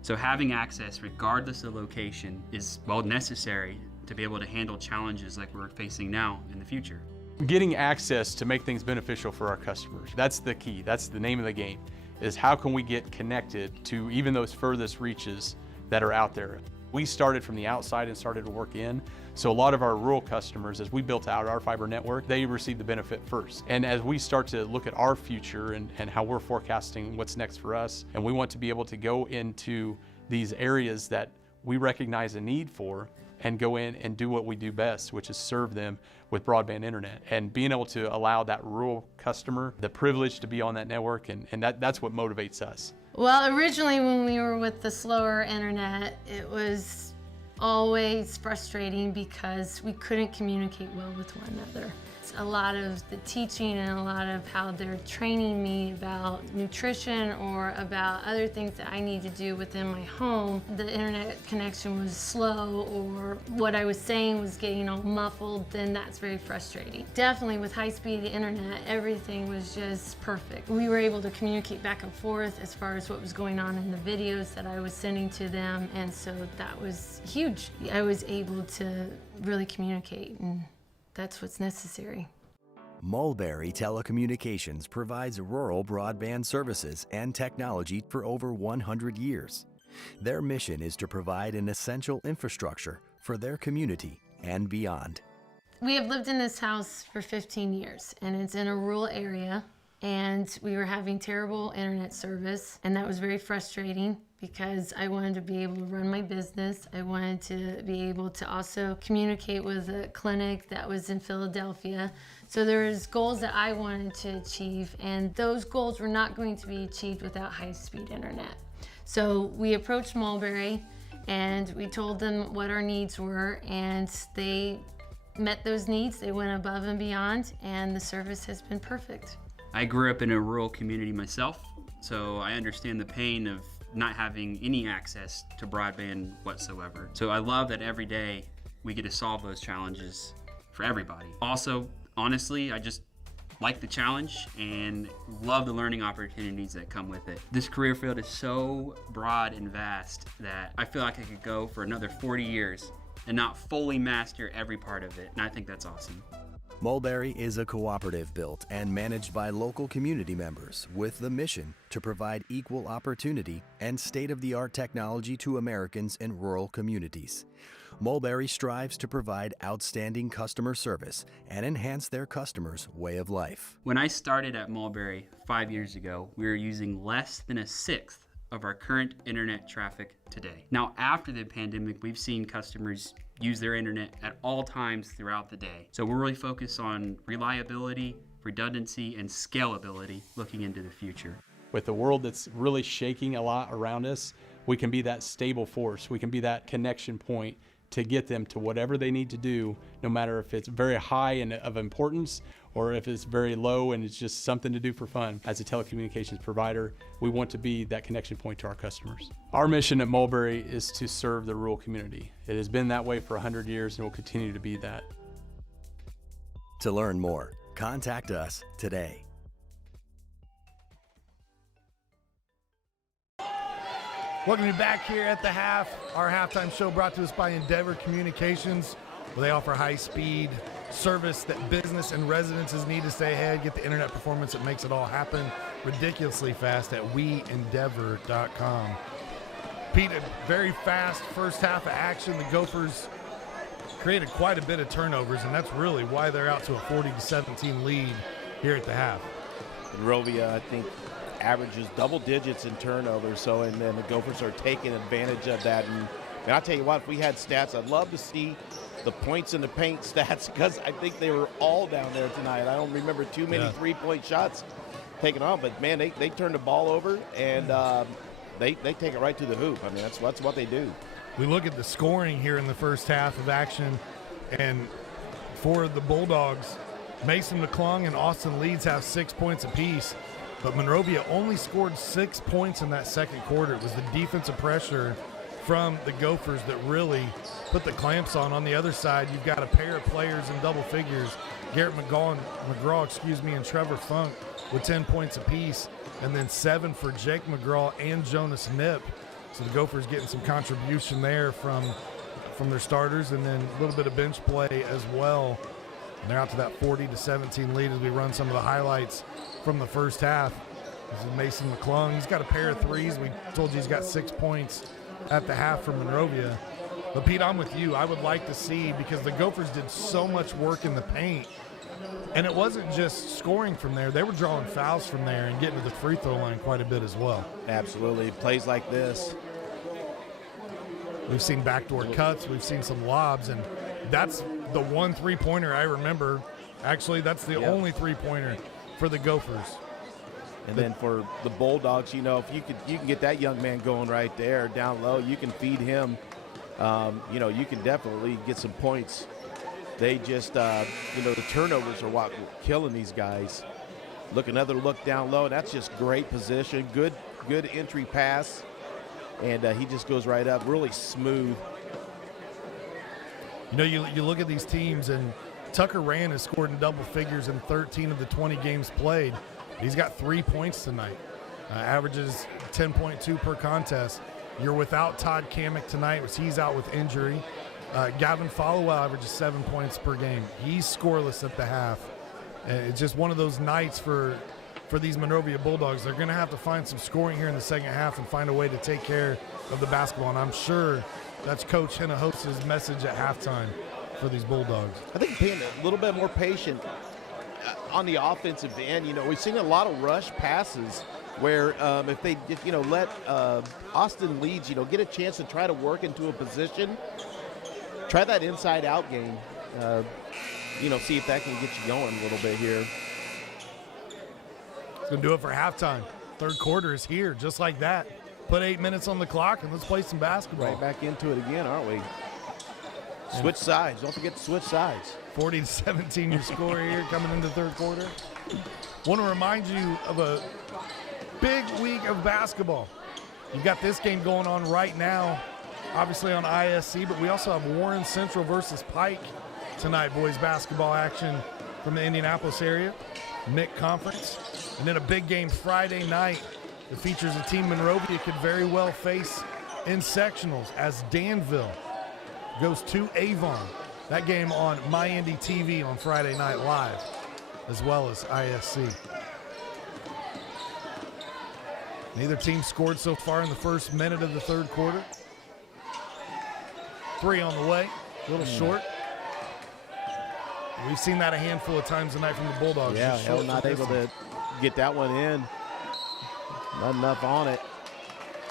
So having access, regardless of location, is, well, necessary to be able to handle challenges like we're facing now in the future. Getting access to make things beneficial for our customers, that's the key, that's the name of the game, is how can we get connected to even those furthest reaches that are out there. We started from the outside and started to work in, so a lot of our rural customers, as we built out our fiber network, they received the benefit first. And as we start to look at our future and how we're forecasting what's next for us, and we want to be able to go into these areas that we recognize a need for, and go in and do what we do best, which is serve them with broadband internet. And being able to allow that rural customer the privilege to be on that network, and that's what motivates us. Well, originally when we were with the slower internet, it was always frustrating because we couldn't communicate well with one another. A lot of the teaching and a lot of how they're training me about nutrition or about other things that I need to do within my home, the internet connection was slow or what I was saying was getting all muffled, then that's very frustrating. Definitely with high-speed internet, everything was just perfect. We were able to communicate back and forth as far as what was going on in the videos that I was sending to them, and so that was huge. I was able to really communicate, and that's what's necessary. Mulberry Telecommunications provides rural broadband services and technology for over 100 years. Their mission is to provide an essential infrastructure for their community and beyond. We have lived in this house for 15 years, and it's in a rural area, and we were having terrible internet service, and that was very frustrating because I wanted to be able to run my business. I wanted to be able to also communicate with a clinic that was in Philadelphia. So there was goals that I wanted to achieve, and those goals were not going to be achieved without high-speed internet. So we approached Mulberry, and we told them what our needs were, and they met those needs. They went above and beyond, and the service has been perfect. I grew up in a rural community myself, so I understand the pain of not having any access to broadband whatsoever. So I love that every day we get to solve those challenges for everybody. Also, honestly, I just like the challenge and love the learning opportunities that come with it. This career field is so broad and vast that I feel like I could go for another 40 years and not fully master every part of it, and I think that's awesome. Mulberry is a cooperative built and managed by local community members with the mission to provide equal opportunity and state-of-the-art technology to Americans in rural communities. Mulberry strives to provide outstanding customer service and enhance their customers' way of life. When I started at Mulberry 5 years ago, we were using less than a sixth of our current internet traffic today. Now, after the pandemic, we've seen customers use their internet at all times throughout the day. So we're really focused on reliability, redundancy, and scalability looking into the future. With the world that's really shaking a lot around us, we can be that stable force. We can be that connection point to get them to whatever they need to do, no matter if it's very high and of importance or if it's very low and it's just something to do for fun. As a telecommunications provider, we want to be that connection point to our customers. Our mission at Mulberry is to serve the rural community. It has been that way for 100 years and will continue to be that. To learn more, contact us today. Welcome you back here at the half. Our halftime show brought to us by Endeavor Communications, where they offer high-speed service that business and residences need to stay ahead, get the internet performance that makes it all happen ridiculously fast at weendeavor.com. Pete, a very fast first half of action. The Gophers created quite a bit of turnovers, and that's really why they're out to a 40-17 lead here at the half. Monrovia, I think, averages double digits in turnovers, so and then the Gophers are taking advantage of that. And I'll tell you what, if we had stats, I'd love to see the points in the paint stats, because I think they were all down there tonight. I don't remember too many three-point shots taken on, but man, they turned the ball over and they take it right to the hoop. I mean, that's what they do. We look at the scoring here in the first half of action, and for the Bulldogs, Mason Mcclung and Austin Leeds have 6 points apiece. But Monrovia only scored 6 points in that second quarter. It was the defensive pressure from the Gophers that really put the clamps on. On the other side, you've got a pair of players in double figures, Garrett McGraw, and Trevor Funk with 10 points apiece, and then 7 for Jake McGraw and Jonas Nip. So the Gophers getting some contribution there from their starters, and then a little bit of bench play as well. And they're out to that 40-17 lead as we run some of the highlights from the first half. This is Mason Mcclung. He's got a pair of threes. We told you he's got 6 points at the half from Monrovia. But Pete, I'm with you. I would like to see, because the Gophers did so much work in the paint, and it wasn't just scoring from there. They were drawing fouls from there and getting to the free throw line quite a bit as well. Absolutely. Plays like this. We've seen backdoor cuts. We've seen some lobs, and that's the one three-pointer I remember. Actually, that's the only three-pointer for the Gophers. And then for the Bulldogs, you know, if you can get that young man going right there down low, you can feed him You can definitely get some points. They just, the turnovers are what killing these guys. Another look down low. That's just great position. Good entry pass. And he just goes right up, really smooth. You look at these teams, and Tucker Rand has scored in double figures in 13 of the 20 games played. He's got 3 points tonight. Averages 10.2 per contest. You're without Todd Kamick tonight, as he's out with injury. Gavin Followell averages 7 points per game. He's scoreless at the half. It's just one of those nights for these Monrovia Bulldogs. They're going to have to find some scoring here in the second half and find a way to take care of the basketball. And I'm sure that's Coach Hinojosa's message at halftime for these Bulldogs. I think being a little bit more patient on the offensive end. We've seen a lot of rush passes where if they let Austin Leeds, get a chance to try to work into a position, try that inside-out game. See if that can get you going a little bit here. It's going to do it for halftime. Third quarter is here, just like that. Put 8 minutes on the clock, and let's play some basketball. Right back into it again, aren't we? Switch sides. Don't forget to switch sides. 40-17 your score here coming into the third quarter. Want to remind you of a big week of basketball. You've got this game going on right now, obviously on ISC, but we also have Warren Central versus Pike tonight, boys basketball action from the Indianapolis area, MIC Conference. And then a big game Friday night that features a team Monrovia could very well face in sectionals as Danville goes to Avon. That game on MyIndy TV on Friday Night Live, as well as ISC. Neither team scored so far in the first minute of the third quarter. 3 on the way, a little short. We've seen that a handful of times tonight from the Bulldogs. Yeah, not able to get that one in. Not enough on it.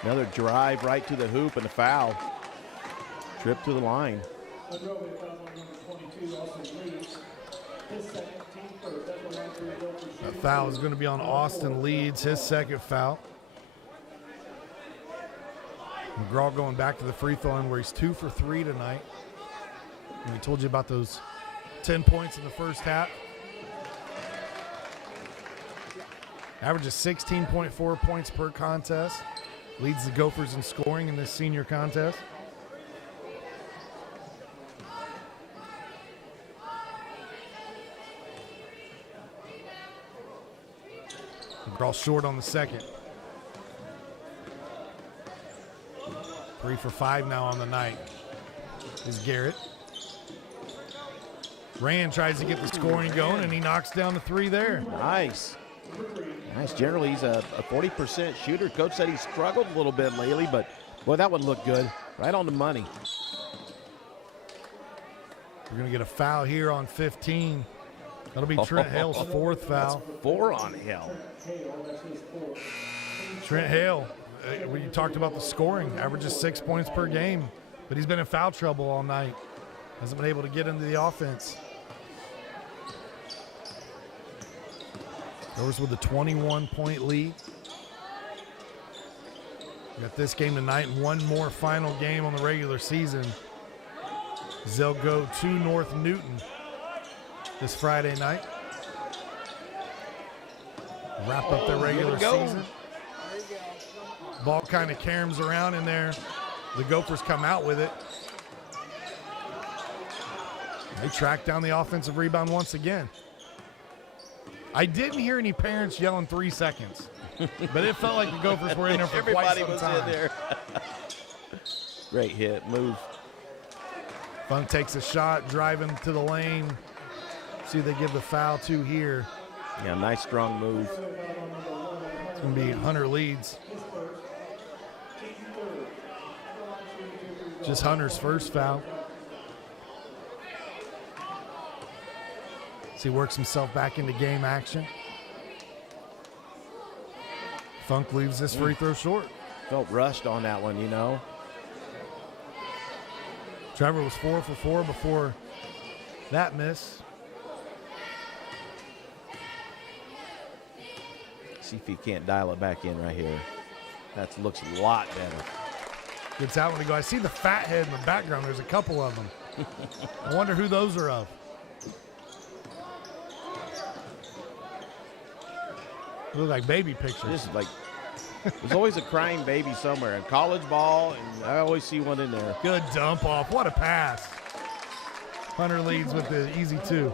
Another drive right to the hoop and a foul. Trip to the line. That foul is going to be on Austin Leeds, his second foul. McGraw going back to the free throw line where he's 2 for 3 tonight. And we told you about those 10 points in the first half. Averages 16.4 points per contest. Leads the Gophers in scoring in this senior contest. McGraw short on the second. 3 for 5 now on the night is Garrett. Rand tries to get the scoring going, and he knocks down the 3 there. Nice. Generally, he's a 40% shooter. Coach said he's struggled a little bit lately, but, boy, that one looked good. Right on the money. We're going to get a foul here on 15. That'll be Trent Hale's 4th foul. That's 4 on Hale. Trent Hale, we talked about the scoring, averages 6 points per game, but he's been in foul trouble all night. Hasn't been able to get into the offense. Goes with a 21-point lead. We got this game tonight and one more final game on the regular season. They'll go to North Newton this Friday night. Wrap up their regular season. Ball kind of caroms around in there. The Gophers come out with it. They track down the offensive rebound once again. I didn't hear any parents yelling 3 seconds, but it felt like the Gophers were in there for quite some time. In there. Great hit, move. Funk takes a shot, driving to the lane. See, they give the foul to here. Yeah, nice strong move. It's going to be Hunter Leeds. Just Hunter's first foul. So he works himself back into game action. Funk leaves this free throw short. Felt rushed on that one, you know. Trevor was 4 for 4 before that miss. See if he can't dial it back in right here. That looks a lot better. Gets out when he goes. I see the fat head in the background. There's a couple of them. I wonder who those are of. They look like baby pictures. This is like, there's always a crying baby somewhere. In college ball, and I always see one in there. Good dump off. What a pass. Hunter leads with the easy 2.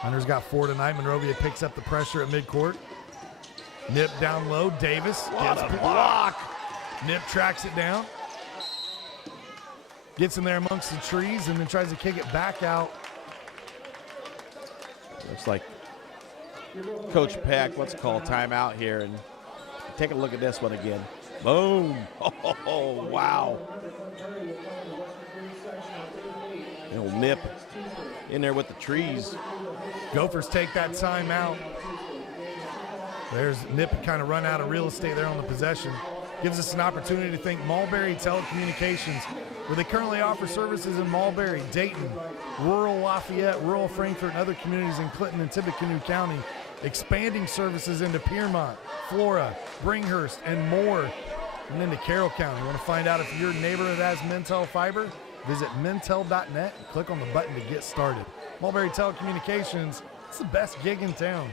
Hunter's got 4 tonight. Monrovia picks up the pressure at midcourt. Nip down low. Davis gets a block. Nip tracks it down. Gets in there amongst the trees and then tries to kick it back out. Looks like Coach Peck wants to call a timeout here, and take a look at this one again. Boom. Oh, wow. Little Nip in there with the trees. Gophers take that timeout. There's Nip kind of run out of real estate there on the possession. Gives us an opportunity to thank Mulberry Telecommunications, where they currently offer services in Mulberry, Dayton, rural Lafayette, rural Frankfort, and other communities in Clinton and Tippecanoe County, expanding services into Piermont, Flora, Bringhurst, and more, and into Carroll County. Want to find out if your neighborhood has Mintel fiber? Visit mintel.net and click on the button to get started. Mulberry Telecommunications, it's the best gig in town.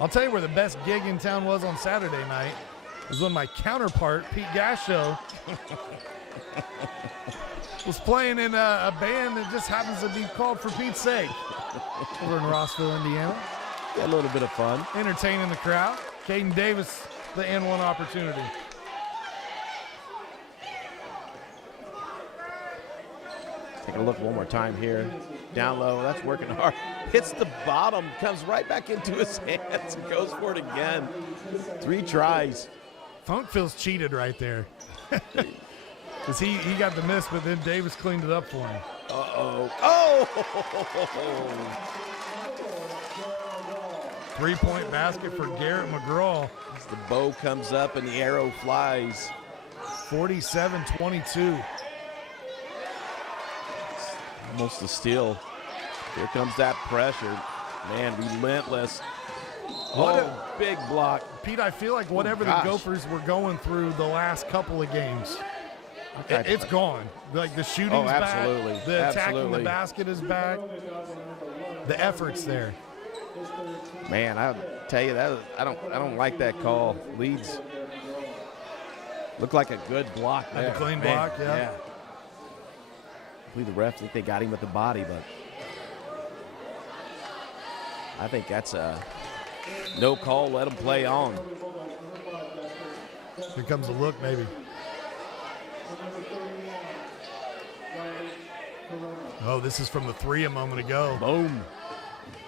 I'll tell you where the best gig in town was on Saturday night. It was when my counterpart, Pete Gasho, was playing in a band that just happens to be called For Pete's Sake over in Rossville, Indiana. Yeah, a little bit of fun. Entertaining the crowd. Caden Davis, the N1 opportunity. Take a look one more time here. Down low, that's working hard. Hits the bottom, comes right back into his hands and goes for it again. 3 tries. Funk feels cheated right there. Because he got the miss, but then Davis cleaned it up for him. Uh-oh. Oh! 3-point basket for Garrett McGraw. As the bow comes up and the arrow flies. 47-22. Almost a steal. Here comes that pressure. Man, relentless. What a big block. Pete, I feel like whatever the Gophers were going through the last couple of games, it's gone. Like the shooting's back. The attacking the basket is back. The effort's there. Man, I tell you that I don't like that call. Leeds looked like a good block there. Like a clean block, yeah. I believe the refs think they got him with the body, but I think that's a no call. Let him play on. Here comes a look, maybe. Oh, this is from the 3 a moment ago. Boom.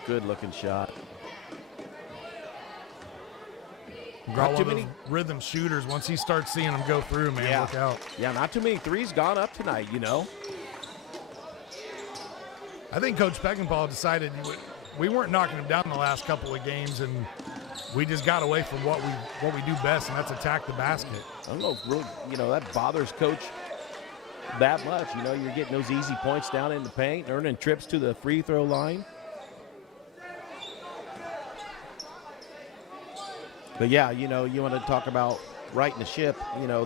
Good looking shot. Not too many rhythm shooters. Once he starts seeing them go through, man, look out. Yeah, not too many threes gone up tonight, you know. I think Coach Peckinpah decided we weren't knocking him down the last couple of games, and we just got away from what we do best, and that's attack the basket. I don't know if really, that bothers Coach that much. You're getting those easy points down in the paint, earning trips to the free throw line. But yeah, you want to talk about righting the ship.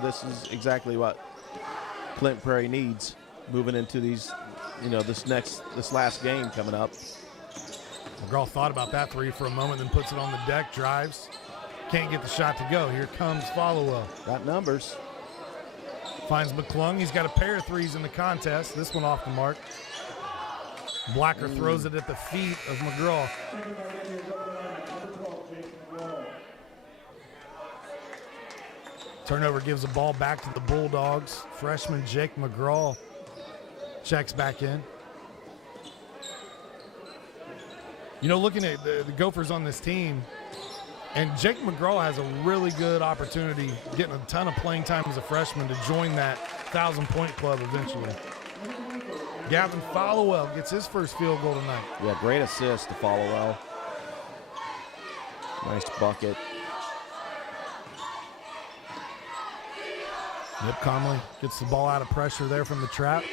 This is exactly what Clinton Prairie needs moving into these, this last game coming up. McGraw thought about that 3 for a moment, then puts it on the deck, drives. Can't get the shot to go. Here comes Followell. Got numbers. Finds Mcclung. He's got a pair of 3s in the contest. This one off the mark. Blacker throws it at the feet of McGraw. Turnover gives the ball back to the Bulldogs. Freshman Jake McGraw checks back in. Looking at the Gophers on this team, and Jake McGraw has a really good opportunity, getting a ton of playing time as a freshman, to join that 1,000-point club eventually. Gavin Followell gets his first field goal tonight. Yeah, great assist to Followell. Nice bucket. Nip Conley gets the ball out of pressure there from the trap.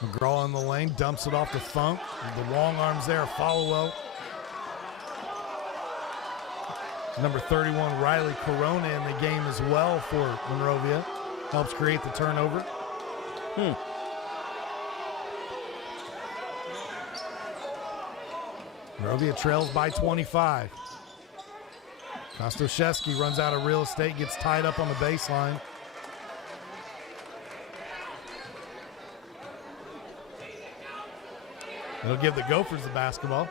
McGraw in the lane, dumps it off to Funk. The long arms there, Followell. Number 31, Riley Corona, in the game as well for Monrovia. Helps create the turnover. Monrovia trails by 25. Kostoszewski runs out of real estate, gets tied up on the baseline. It'll give the Gophers the basketball.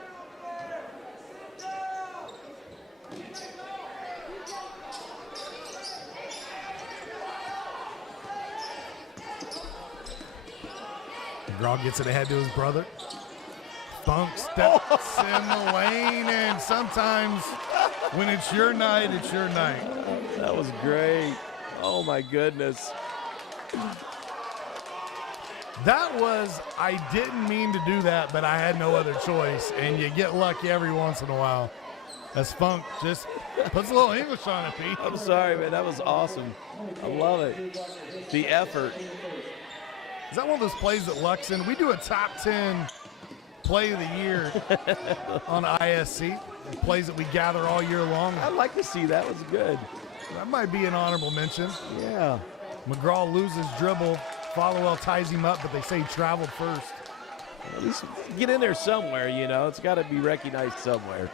McGraw gets it ahead to his brother. Funk steps in the lane, and sometimes when it's your night, it's your night. That was great. Oh, my goodness. That was, I didn't mean to do that, but I had no other choice, and you get lucky every once in a while. As Funk just puts a little English on it, Pete. I'm sorry, man. That was awesome. I love it. The effort. Is that one of those plays that Luck's in? We do a top 10 play of the year on ISC. Plays that we gather all year long. I'd like to see that. Was good. That might be an honorable mention. Yeah. McGraw loses dribble. Followell ties him up, but they say he traveled first. At least get in there somewhere, you know. It's got to be recognized somewhere.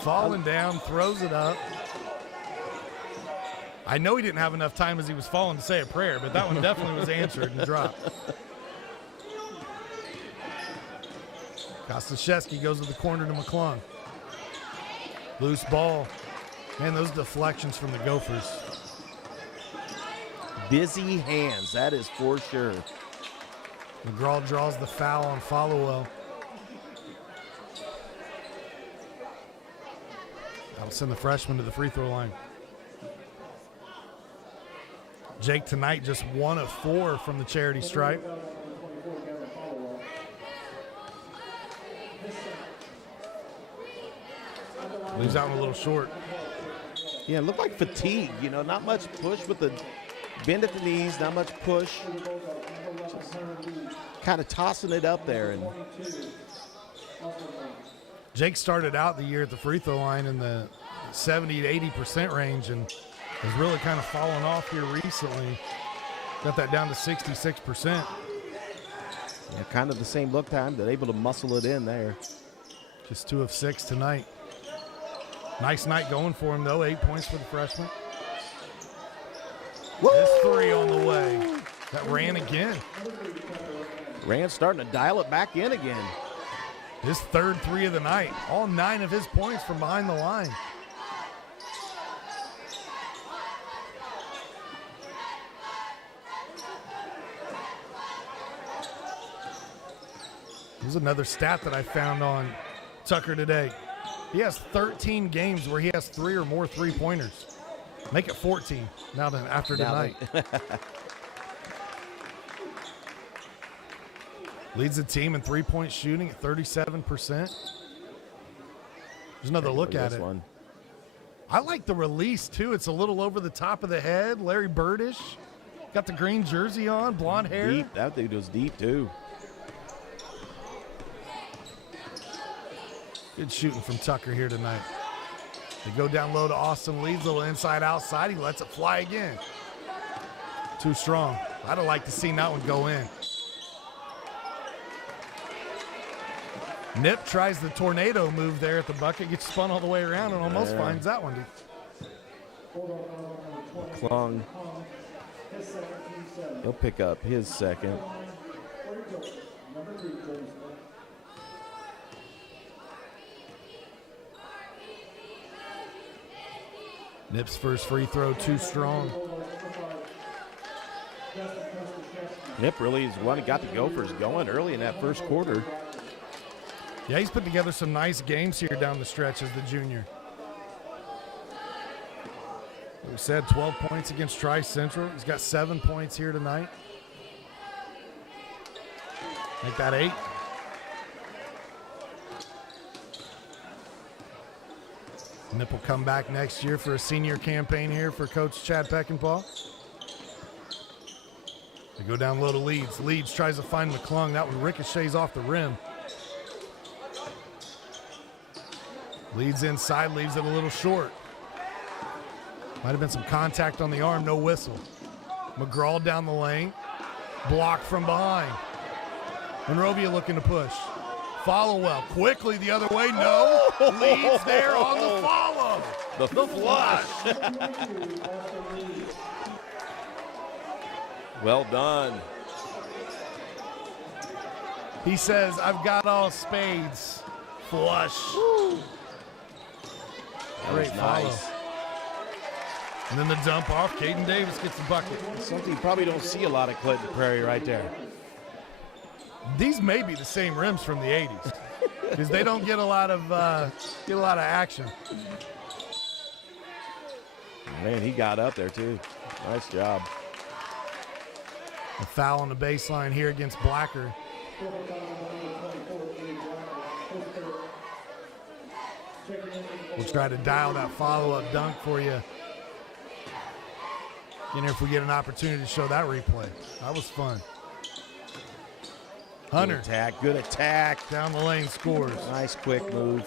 Falling down, throws it up. I know he didn't have enough time as he was falling to say a prayer, but that one definitely was answered and dropped. Kostoszewski goes to the corner to Mcclung. Loose ball. Man, those deflections from the Gophers. Busy hands, that is for sure. McGraw draws the foul on Followell. That'll send the freshman to the free throw line. Jake tonight just 1 of 4 from the charity stripe. Leaves out a little short. Yeah, it looked like fatigue, you know, not much push with the bend at the knees, not much push. Just kind of tossing it up there. And Jake started out the year at the free throw line in the 70 to 80% range and has really kind of fallen off here recently. Got that down to 66%. Yeah, kind of the same look time. They're able to muscle it in there. Just 2 of 6 tonight. Nice night going for him, though. 8 points for the freshman. Woo! This 3 on the way. That ran again. Rand's starting to dial it back in again. His 3rd 3 of the night. All 9 of his points from behind the line. Here's another stat that I found on Tucker today. He has 13 games where he has 3 or more three-pointers. Make it 14 now then after tonight. Leads the team in three-point shooting at 37%. There's another look at it. One. I like the release, too. It's a little over the top of the head. Larry Birdish. Got the green jersey on, blonde hair. Deep. That dude was deep, too. Good shooting from Tucker here tonight. They go down low to Austin Leeds, a little inside outside. He lets it fly again. Too strong. I'd have liked to see that one go in. Nip tries the tornado move there at the bucket, gets spun all the way around and almost finds that one. Mcclung. He'll pick up his second. Nip's first free throw, too strong. Nip really is one that got the Gophers going early in that first quarter. Yeah, he's put together some nice games here down the stretch as the junior. Like we said, 12 points against Tri-Central. He's got 7 points here tonight. Make that 8. Nip will come back next year for a senior campaign here for Coach Chad Peckinpah. They go down low to Leeds. Leeds tries to find Mcclung. That one ricochets off the rim. Leeds inside, leaves it a little short. Might have been some contact on the arm, no whistle. McClung down the lane, blocked from behind. Monrovia looking to push. Follow well, quickly the other way, no. Leads there on the follow. The flush. Well done. He says, I've got all spades. Flush. Great follow. Nice. And then the dump off. Jayden Davis gets the bucket. Something you probably don't see a lot at Clinton Prairie right there. These may be the same rims from the 80s because they don't get a lot of action. Man, he got up there too. Nice job. A foul on the baseline here against Blacker. We'll try to dial that follow-up dunk for you. You know, if we get an opportunity to show that replay. That was fun. Hunter. Good attack. Down the lane, scores. Nice quick move.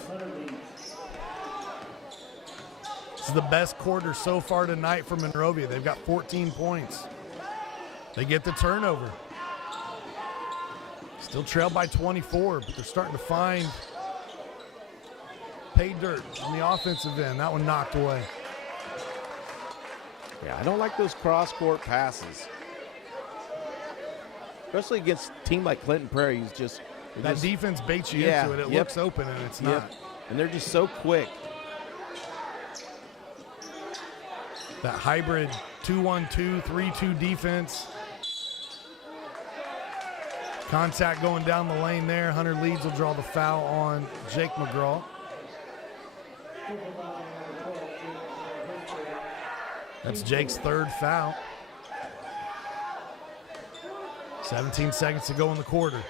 This is the best quarter so far tonight for Monrovia. They've got 14 points. They get the turnover. Still trailed by 24, but they're starting to find pay dirt on the offensive end. That one knocked away. Yeah, I don't like those cross-court passes. Especially against a team like Clinton Prairie, who's just... That defense baits you into it. It looks open, and it's not. And they're just so quick. That hybrid 2-1-2, 3-2 defense. Contact going down the lane there. Hunter Leeds will draw the foul on Jake McClung. That's Jake's third foul. 17 seconds to go in the quarter.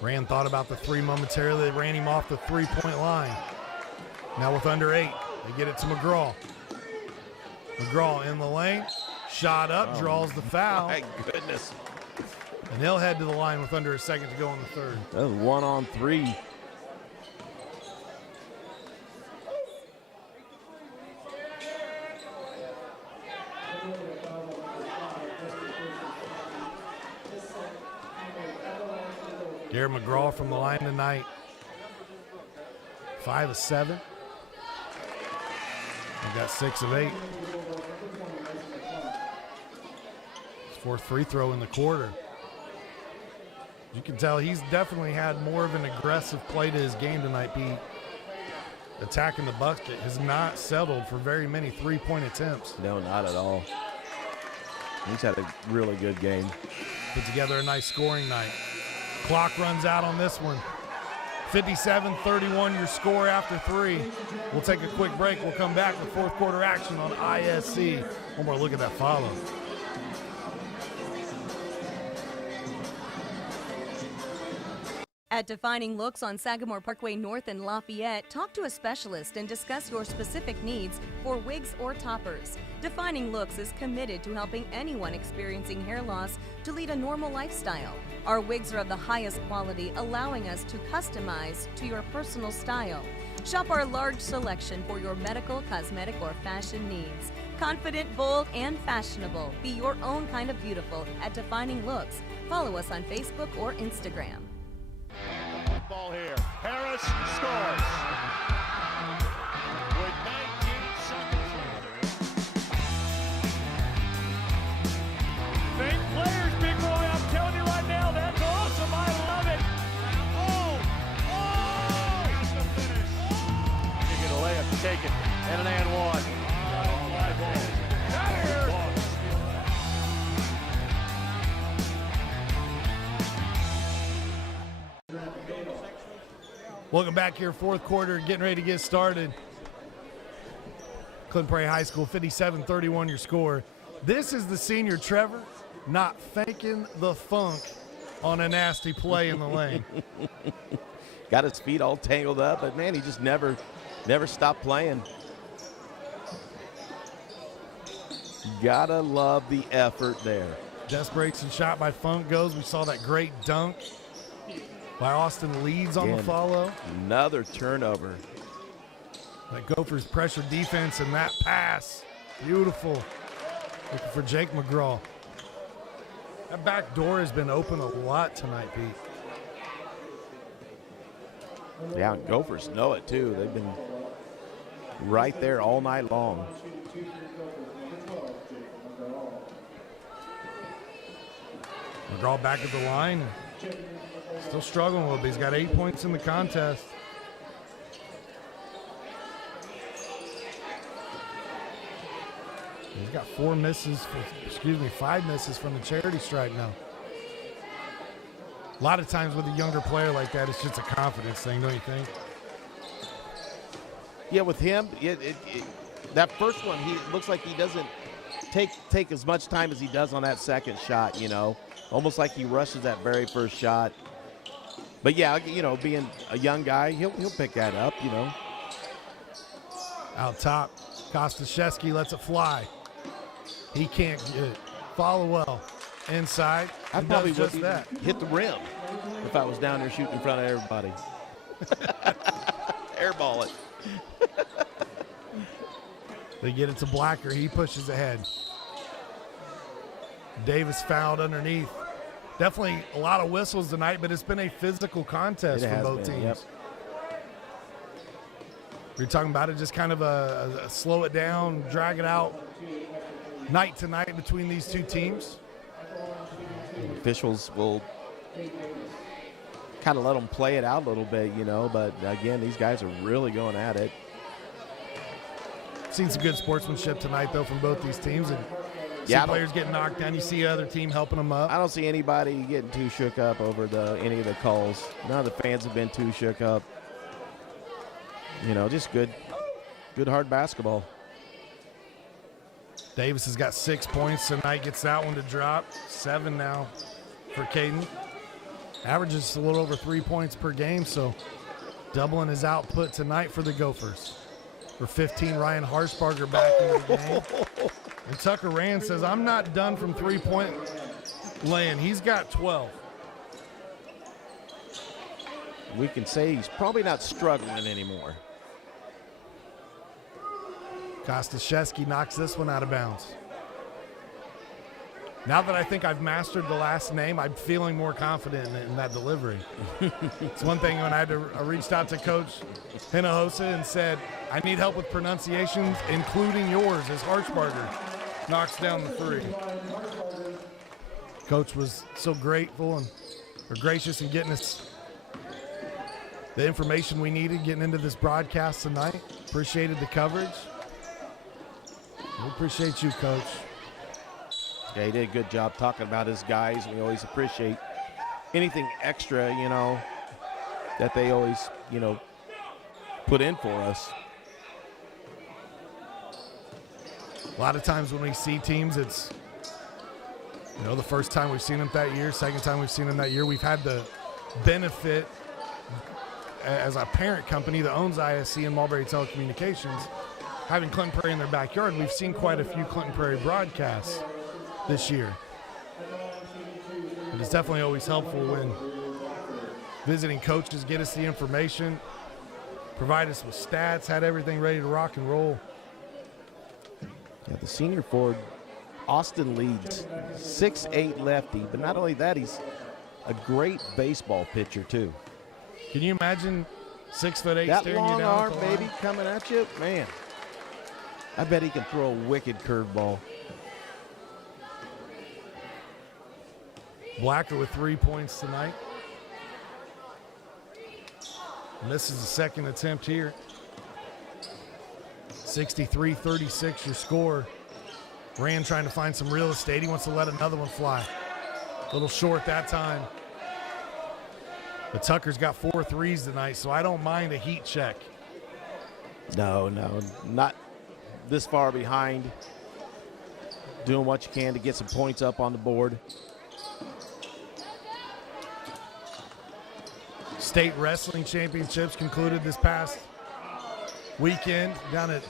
Rand thought about the three momentarily. They ran him off the three-point line. Now with under 8, they get it to McClung. McClung in the lane. Shot up, draws the foul. My goodness. And he'll head to the line with under a second to go in the third. That was 1-on-3. Garrett McClung from the line tonight. 5 of 7. He got 6 of 8. His fourth free throw in the quarter. You can tell he's definitely had more of an aggressive play to his game tonight. Attacking the bucket has not settled for very many three-point attempts. No, not at all. He's had a really good game. Put together a nice scoring night. Clock runs out on this one. 57-31 your score after 3. We'll take a quick break. We'll come back with fourth quarter action on ISC. One more look at that follow. At Defining Looks on Sagamore Parkway North in Lafayette, talk to a specialist and discuss your specific needs for wigs or toppers. Defining Looks is committed to helping anyone experiencing hair loss to lead a normal lifestyle. Our wigs are of the highest quality, allowing us to customize to your personal style. Shop our large selection for your medical, cosmetic, or fashion needs. Confident, bold, and fashionable. Be your own kind of beautiful at Defining Looks. Follow us on Facebook or Instagram. Ball here. Harris scores. With 19 seconds. Fake players, big boy. I'm telling you right now, that's awesome. I love it. That's the finish. You get a layup, take it, and an and one. Out of here. Welcome back here, fourth quarter, getting ready to get started. Clinton Prairie High School, 57-31 your score. This is the senior Trevor not faking the funk on a nasty play in the lane. Got his feet all tangled up, but man, he just never stopped playing. Gotta love the effort there. Desperation shot by Funk goes. We saw that great dunk. by Austin Leeds on the follow. Another turnover. That Gophers pressure defense and that pass. Beautiful. Looking for Jake McGraw. That back door has been open a lot tonight, Pete. Yeah, and Gophers know it too. They've been right there all night long. McGraw back at the line. Still struggling a little bit. He's got 8 points in the contest. He's got 5 misses from the charity stripe now. A lot of times with a younger player like that, it's just a confidence thing, don't you think? Yeah, with him, that first one, he looks like he doesn't take as much time as he does on that second shot, you know. Almost like he rushes that very first shot. But yeah, you know, being a young guy, he'll pick that up, you know. Out top, Kostaszewski lets it fly. He can't get it. Follow well. Inside. I probably would hit the rim if I was down there shooting in front of everybody. Airball it. They get it to Blacker. He pushes ahead. Davis fouled underneath. Definitely a lot of whistles tonight, but it's been a physical contest for both teams. Yep. You're talking about it, just kind of a slow it down, drag it out night to night between these two teams. Officials will kind of let them play it out a little bit, you know, but again, these guys are really going at it. Seen some good sportsmanship tonight, though, from both these teams. And players getting knocked down. You see other team helping them up. I don't see anybody getting too shook up over any of the calls. None of the fans have been too shook up. You know, just good hard basketball. Davis has got 6 points tonight, gets that one to drop. 7 now for Caden. Averages a little over 3 points per game, so doubling his output tonight for the Gophers. For 15, Ryan Harshbarger back into the game. And Tucker Rand says, I'm not done from three-point laying. He's got 12. We can say he's probably not struggling anymore. Kostaszewski knocks this one out of bounds. Now that I think I've mastered the last name, I'm feeling more confident in that delivery. It's one thing when I reached out to Coach Hinojosa and said, I need help with pronunciations, including yours, as Harshbarger knocks down the three. Coach was so grateful and gracious in getting us the information we needed getting into this broadcast tonight. Appreciated the coverage. We appreciate you, Coach. Yeah, he did a good job talking about his guys. We always appreciate anything extra, you know, that they always, you know, put in for us. A lot of times when we see teams, it's, you know, the first time we've seen them that year, second time we've seen them that year. We've had the benefit as a parent company that owns ISC and Mulberry Telecommunications, having Clinton Prairie in their backyard. We've seen quite a few Clinton Prairie broadcasts this year. But it's definitely always helpful when visiting coaches get us the information, provide us with stats, had everything ready to rock and roll. Yeah, the senior forward, Austin Leeds, 6'8" lefty, but not only that, he's a great baseball pitcher too. Can you imagine 6'8" that staring long you down arm, baby, coming at you? Man, I bet he can throw a wicked curveball. Blacker with 3 points tonight. And this is the second attempt here. 63-36 your score. Rand trying to find some real estate. He wants to let another one fly. A little short that time. But Tucker's got 4 threes tonight, so I don't mind a heat check. No, not this far behind. Doing what you can to get some points up on the board. State Wrestling Championships concluded this past weekend down at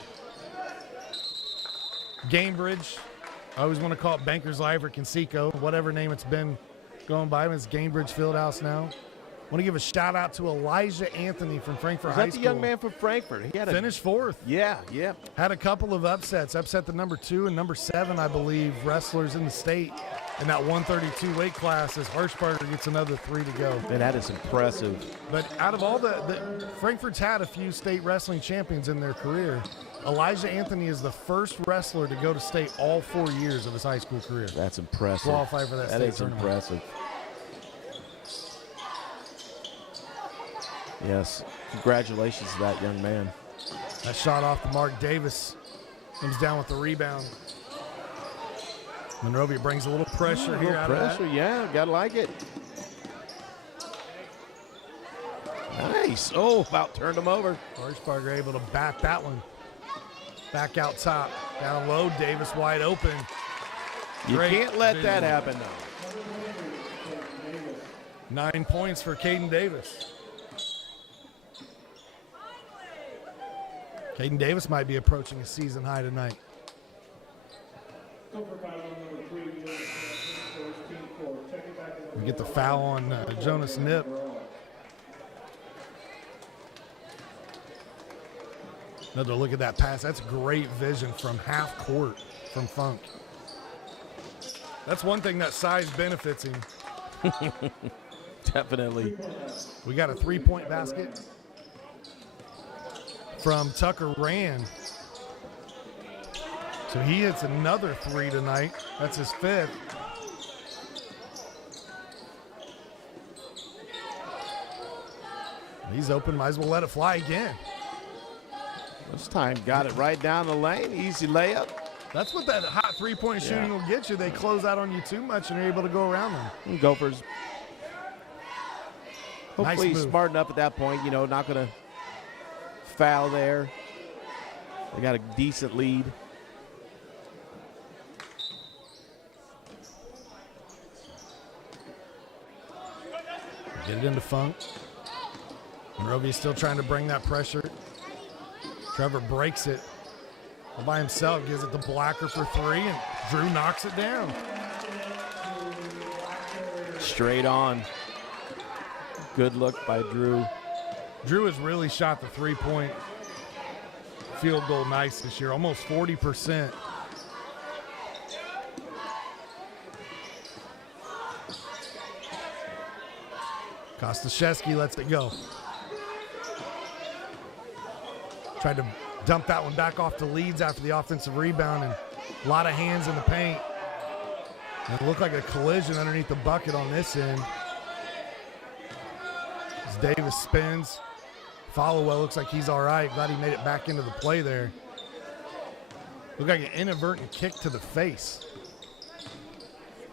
Gamebridge. I always want to call it Bankers Live or Conseco, whatever name it's been going by. It's Gamebridge Fieldhouse now. Want to give a shout out to Elijah Anthony from Frankfort High Is that School. the young man from Frankfort? He had Finished fourth. Yeah. Had a couple of upsets. Upset the number 2 and number 7, I believe, wrestlers in the state in that 132 weight class as Harshbarger gets another 3 to go. Man, that is impressive. But out of all the Frankfort's had a few state wrestling champions in their career. Elijah Anthony is the first wrestler to go to state all 4 years of his high school career. That's impressive. Qualify for that state is tournament. impressive. Yes, congratulations to that young man. That shot off to Mark Davis. Comes down with the rebound. Monrovia brings a little pressure here out of that. Yeah, gotta like it. Nice. Oh, about turned him over. Harshbarger able to bat that one. Back out top. Down low, Davis wide open. You Great can't let vision. that happen, though. 9 points for Caden Davis. Caden Davis might be approaching a season high tonight. We get the foul on Jonas Nip. Another look at that pass. That's great vision from half court from Funk. That's one thing that size benefits him. Definitely. We got a 3-point basket from Tucker Rand. So he hits another 3 tonight. That's his 5th. He's open, might as well let it fly again. This time got it right down the lane. Easy layup. That's what that hot 3-point shooting will get you. They close out on you too much and you're able to go around them. And Gophers. Hopefully Nice he's move. smart enough at that point, not going to foul there. They got a decent lead. Get it into Funk. Monrovia's still trying to bring that pressure. Trevor breaks it. All by himself, gives it to Blacker for 3, and Drew knocks it down. Straight on. Good look by Drew. Drew has really shot the 3-point field goal nice this year, almost 40%. Kostaszewski lets it go. Tried to dump that one back off to Leeds after the offensive rebound, and a lot of hands in the paint. And it looked like a collision underneath the bucket on this end. As Davis spins. Followell looks like he's all right. Glad he made it back into the play there. Looked like an inadvertent kick to the face.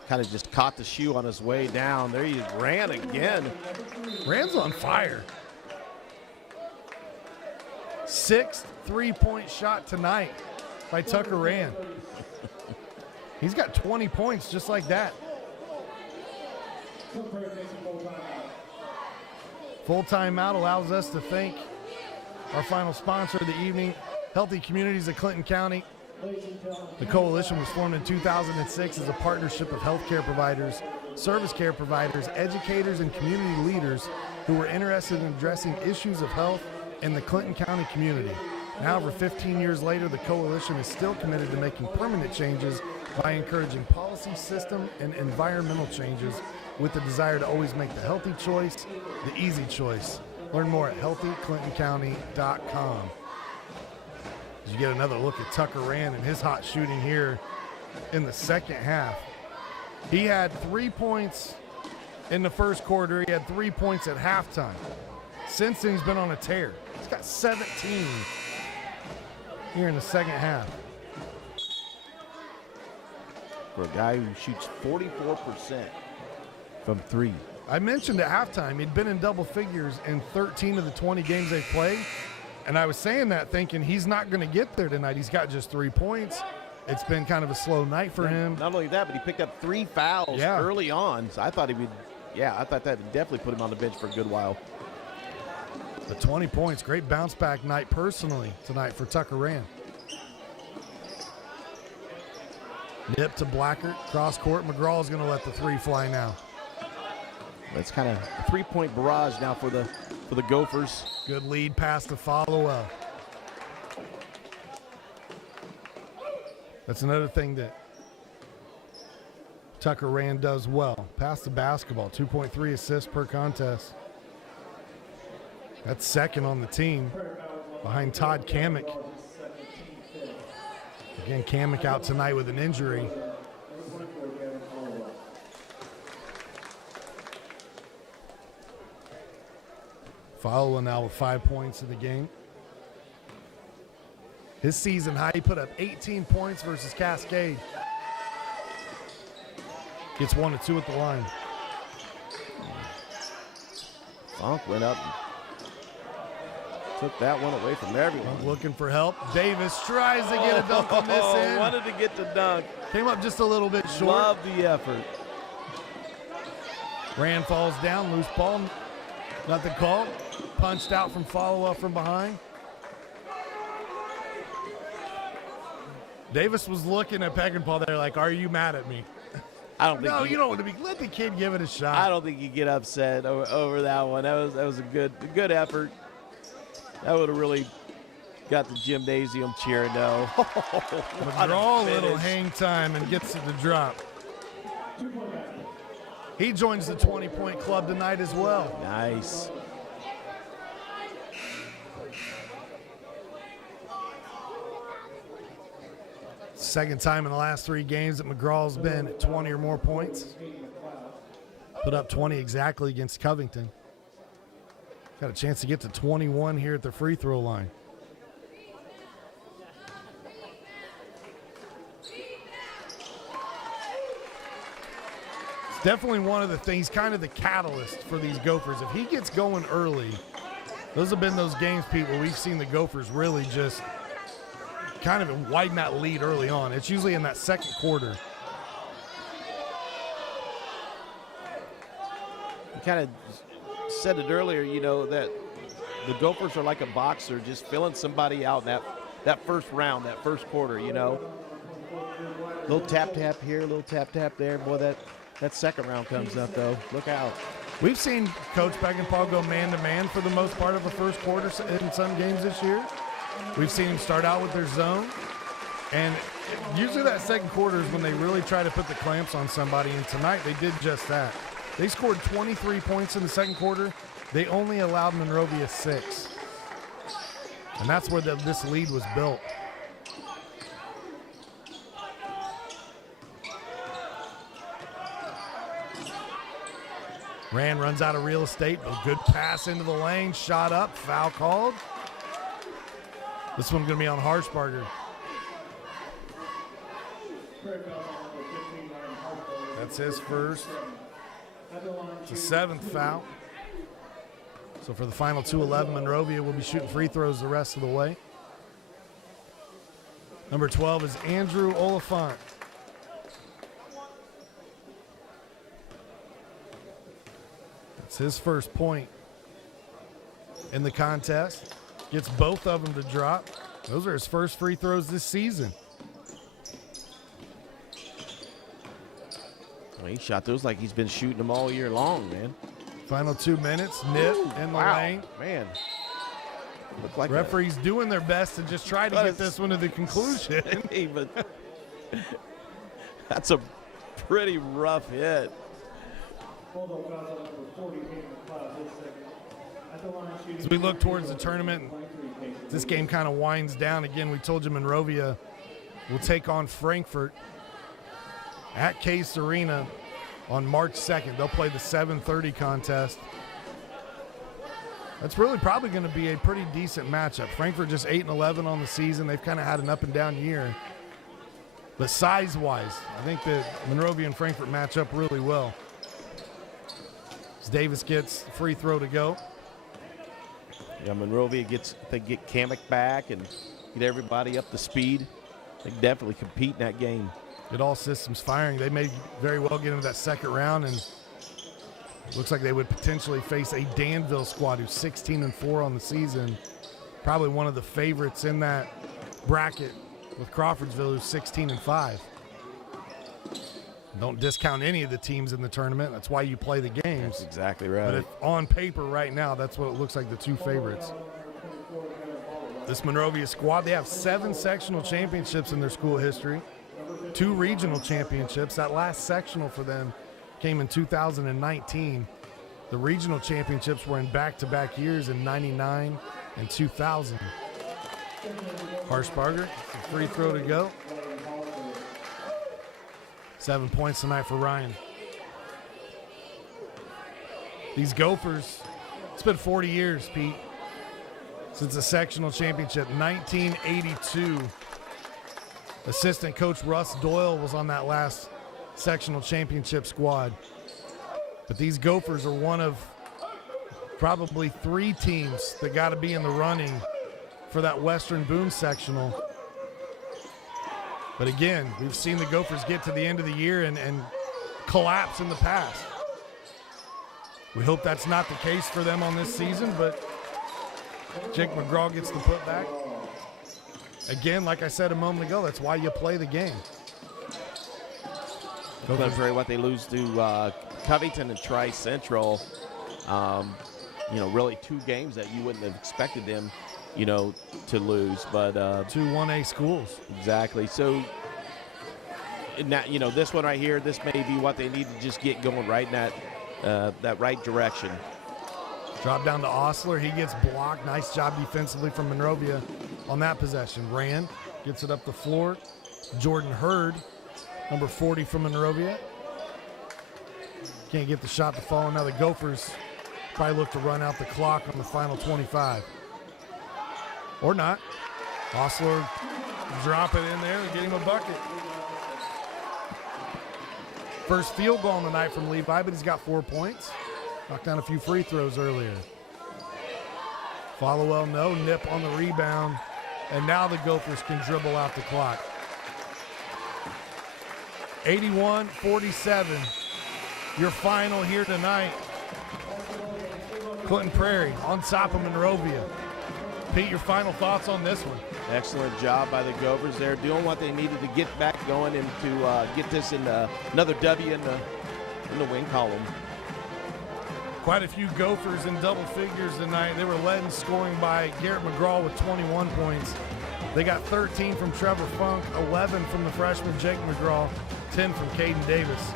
Kind of just caught the shoe on his way down. There he ran again. Rand's on fire. 6th 3-point shot tonight by Tucker Rand. He's got 20 points just like that. Full timeout allows us to thank our final sponsor of the evening, Healthy Communities of Clinton County. The coalition was formed in 2006 as a partnership of healthcare providers, service care providers, educators, and community leaders who were interested in addressing issues of health in the Clinton County community. Now, over 15 years later, the coalition is still committed to making permanent changes by encouraging policy, system, and environmental changes with the desire to always make the healthy choice the easy choice. Learn more at healthyclintonccounty.com. As you get another look at Tucker Rand and his hot shooting here in the second half. He had 3 points in the first quarter. He had 3 points at halftime. Since then, he's been on a tear. He's got 17 here in the second half. For a guy who shoots 44% from 3. I mentioned at halftime he'd been in double figures in 13 of the 20 games they've played. And I was saying that thinking he's not going to get there tonight. He's got just 3 points. It's been kind of a slow night for him. Not only that, but he picked up 3 fouls early on. So I thought he would, I thought that would definitely put him on the bench for a good while. The 20 points, great bounce back night personally tonight for Tucker Rand. Nip to Blacker, cross court. McGraw is going to let the 3 fly now. That's kind of a 3-point barrage now for the Gophers. Good lead pass to follow. That's another thing that Tucker Rand does well. Pass the basketball, 2.3 assists per contest. That's second on the team behind Todd Kamick. Again, Kamick out tonight with an injury. Follow now with 5 points in the game. His season high, he put up 18 points versus Cascade. Gets 1 of 2 at the line. Funk went up and took that one away from everyone. Funk looking for help. Davis tries to get a dunk on this end. Wanted to get the dunk. Came up just a little bit short. Love the effort. Rand falls down, loose ball. Nothing called. Punched out from follow-up from behind. Davis was looking at Peckinpah there like, are you mad at me? I don't think no, you don't want to be. Let the kid give it a shot. I don't think you get upset over that one. That was a good effort. That would have really got the gymnasium cheering though. McGraw a little hang time and gets it to drop. He joins the 20-point club tonight as well. Nice. Second time in the last 3 games that McGraw's been at 20 or more points. Put up 20 exactly against Covington. Got a chance to get to 21 here at the free throw line. It's definitely one of the things, kind of the catalyst for these Gophers. If he gets going early, those have been those games, Pete, where we've seen the Gophers really just kind of widen that lead early on. It's usually in that second quarter. You kind of said it earlier, you know, that the Gophers are like a boxer, just filling somebody out in that first round, that first quarter, you know. Little tap here, little tap there. Boy, that second round comes up, though. Look out. We've seen Coach Peckinpah go man-to-man for the most part of the first quarter in some games this year. We've seen him start out with their zone, and usually that second quarter is when they really try to put the clamps on somebody, and tonight they did just that. They scored 23 points in the second quarter. They only allowed Monrovia 6, and that's where this lead was built. Rand runs out of real estate, but good pass into the lane, shot up, foul called. This one's going to be on Harshbarger. That's his first. It's a 7th foul. So for the final 2-11, Monrovia will be shooting free throws the rest of the way. Number 12 is Andrew Oliphant. That's his first point in the contest. Gets both of them to drop. Those are his first free throws this season. Well, he shot those like he's been shooting them all year long, man. Final 2 minutes. Nip in the lane. Man. Look like referees doing their best to just try to get this one to the conclusion. But that's a pretty rough hit. As we look towards the tournament, this game kind of winds down. Again, we told you Monrovia will take on Frankfort at Case Arena on March 2nd. They'll play the 7:30 contest. That's really probably going to be a pretty decent matchup. Frankfort just 8-11 on the season. They've kind of had an up and down year. But size-wise, I think that Monrovia and Frankfort match up really well. As Davis gets the free throw to go. Yeah, Monrovia get Kamick back and get everybody up to speed. They can definitely compete in that game. Get all systems firing. They may very well get into that second round, and looks like they would potentially face a Danville squad who's 16-4 on the season. Probably one of the favorites in that bracket with Crawfordsville, who's 16-5. Don't discount any of the teams in the tournament. That's why you play the games. That's exactly right. But on paper right now, that's what it looks like, the two favorites. This Monrovia squad, they have 7 sectional championships in their school history, 2 regional championships. That last sectional for them came in 2019. The regional championships were in back-to-back years in 99 and 2000. Harshbarger, free throw to go. 7 points tonight for Ryan. These Gophers, it's been 40 years, Pete, since the sectional championship. 1982. Assistant coach Russ Doyle was on that last sectional championship squad. But these Gophers are one of probably 3 teams that got to be in the running for that Western Boone sectional. But again, we've seen the Gophers get to the end of the year and collapse in the past. We hope that's not the case for them on this season, but Jake McGraw gets the putback. Again, like I said a moment ago, that's why you play the game. Prairie, what they lose to Covington and Tri-Central, really 2 games that you wouldn't have expected them, to lose. But 2 1A schools. Exactly. So, now, this one right here, this may be what they need to just get going right in that right direction. Drop down to Osler. He gets blocked. Nice job defensively from Monrovia on that possession. Rand gets it up the floor. Jordan Hurd, number 40 from Monrovia. Can't get the shot to fall. Now the Gophers probably look to run out the clock on the final 25. Or not. Osler drop it in there and get him a bucket. First field goal on the night from Levi, but he's got 4 points. Knocked down a few free throws earlier. Followell, no nip on the rebound. And now the Gophers can dribble out the clock. 81-47. Your final here tonight. Clinton Prairie on top of Monrovia. Pete, your final thoughts on this one? Excellent job by the Gophers. They're doing what they needed to get back going and to get this in another W in the win column. Quite a few Gophers in double figures tonight. They were led in scoring by Garrett McGraw with 21 points. They got 13 from Trevor Funk, 11 from the freshman Jake McGraw, 10 from Caden Davis.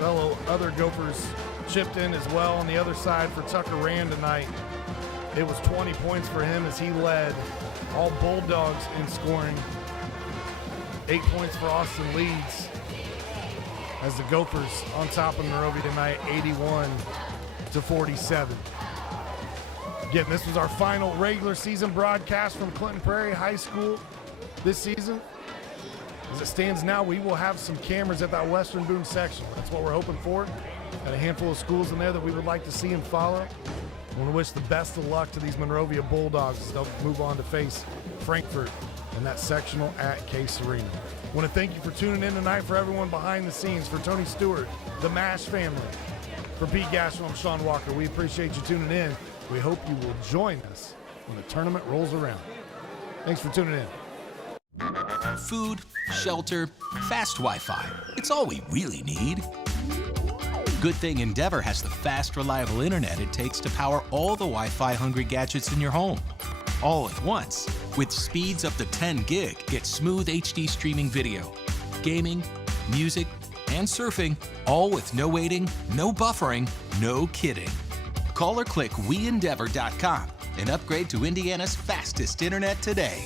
Other Gophers chipped in as well on the other side for Tucker Rand tonight. It was 20 points for him as he led all Bulldogs in scoring. 8 points for Austin Leeds as the Gophers on top of Monrovia tonight, 81-47. Again, this was our final regular season broadcast from Clinton Prairie High School this season. As it stands now, we will have some cameras at that Western Boone section. That's what we're hoping for. Got a handful of schools in there that we would like to see and follow. I want to wish the best of luck to these Monrovia Bulldogs as they'll move on to face Frankfort in that sectional at Case Arena. I want to thank you for tuning in tonight. For everyone behind the scenes, for Tony Stewart, the MASH family, for Pete Gashel and Sean Walker, we appreciate you tuning in. We hope you will join us when the tournament rolls around. Thanks for tuning in. Food, shelter, fast Wi-Fi. It's all we really need. Good thing Endeavor has the fast, reliable internet it takes to power all the Wi-Fi hungry gadgets in your home. All at once. With speeds up to 10 gig, get smooth HD streaming video, gaming, music, and surfing, all with no waiting, no buffering, no kidding. Call or click WeEndeavor.com and upgrade to Indiana's fastest internet today.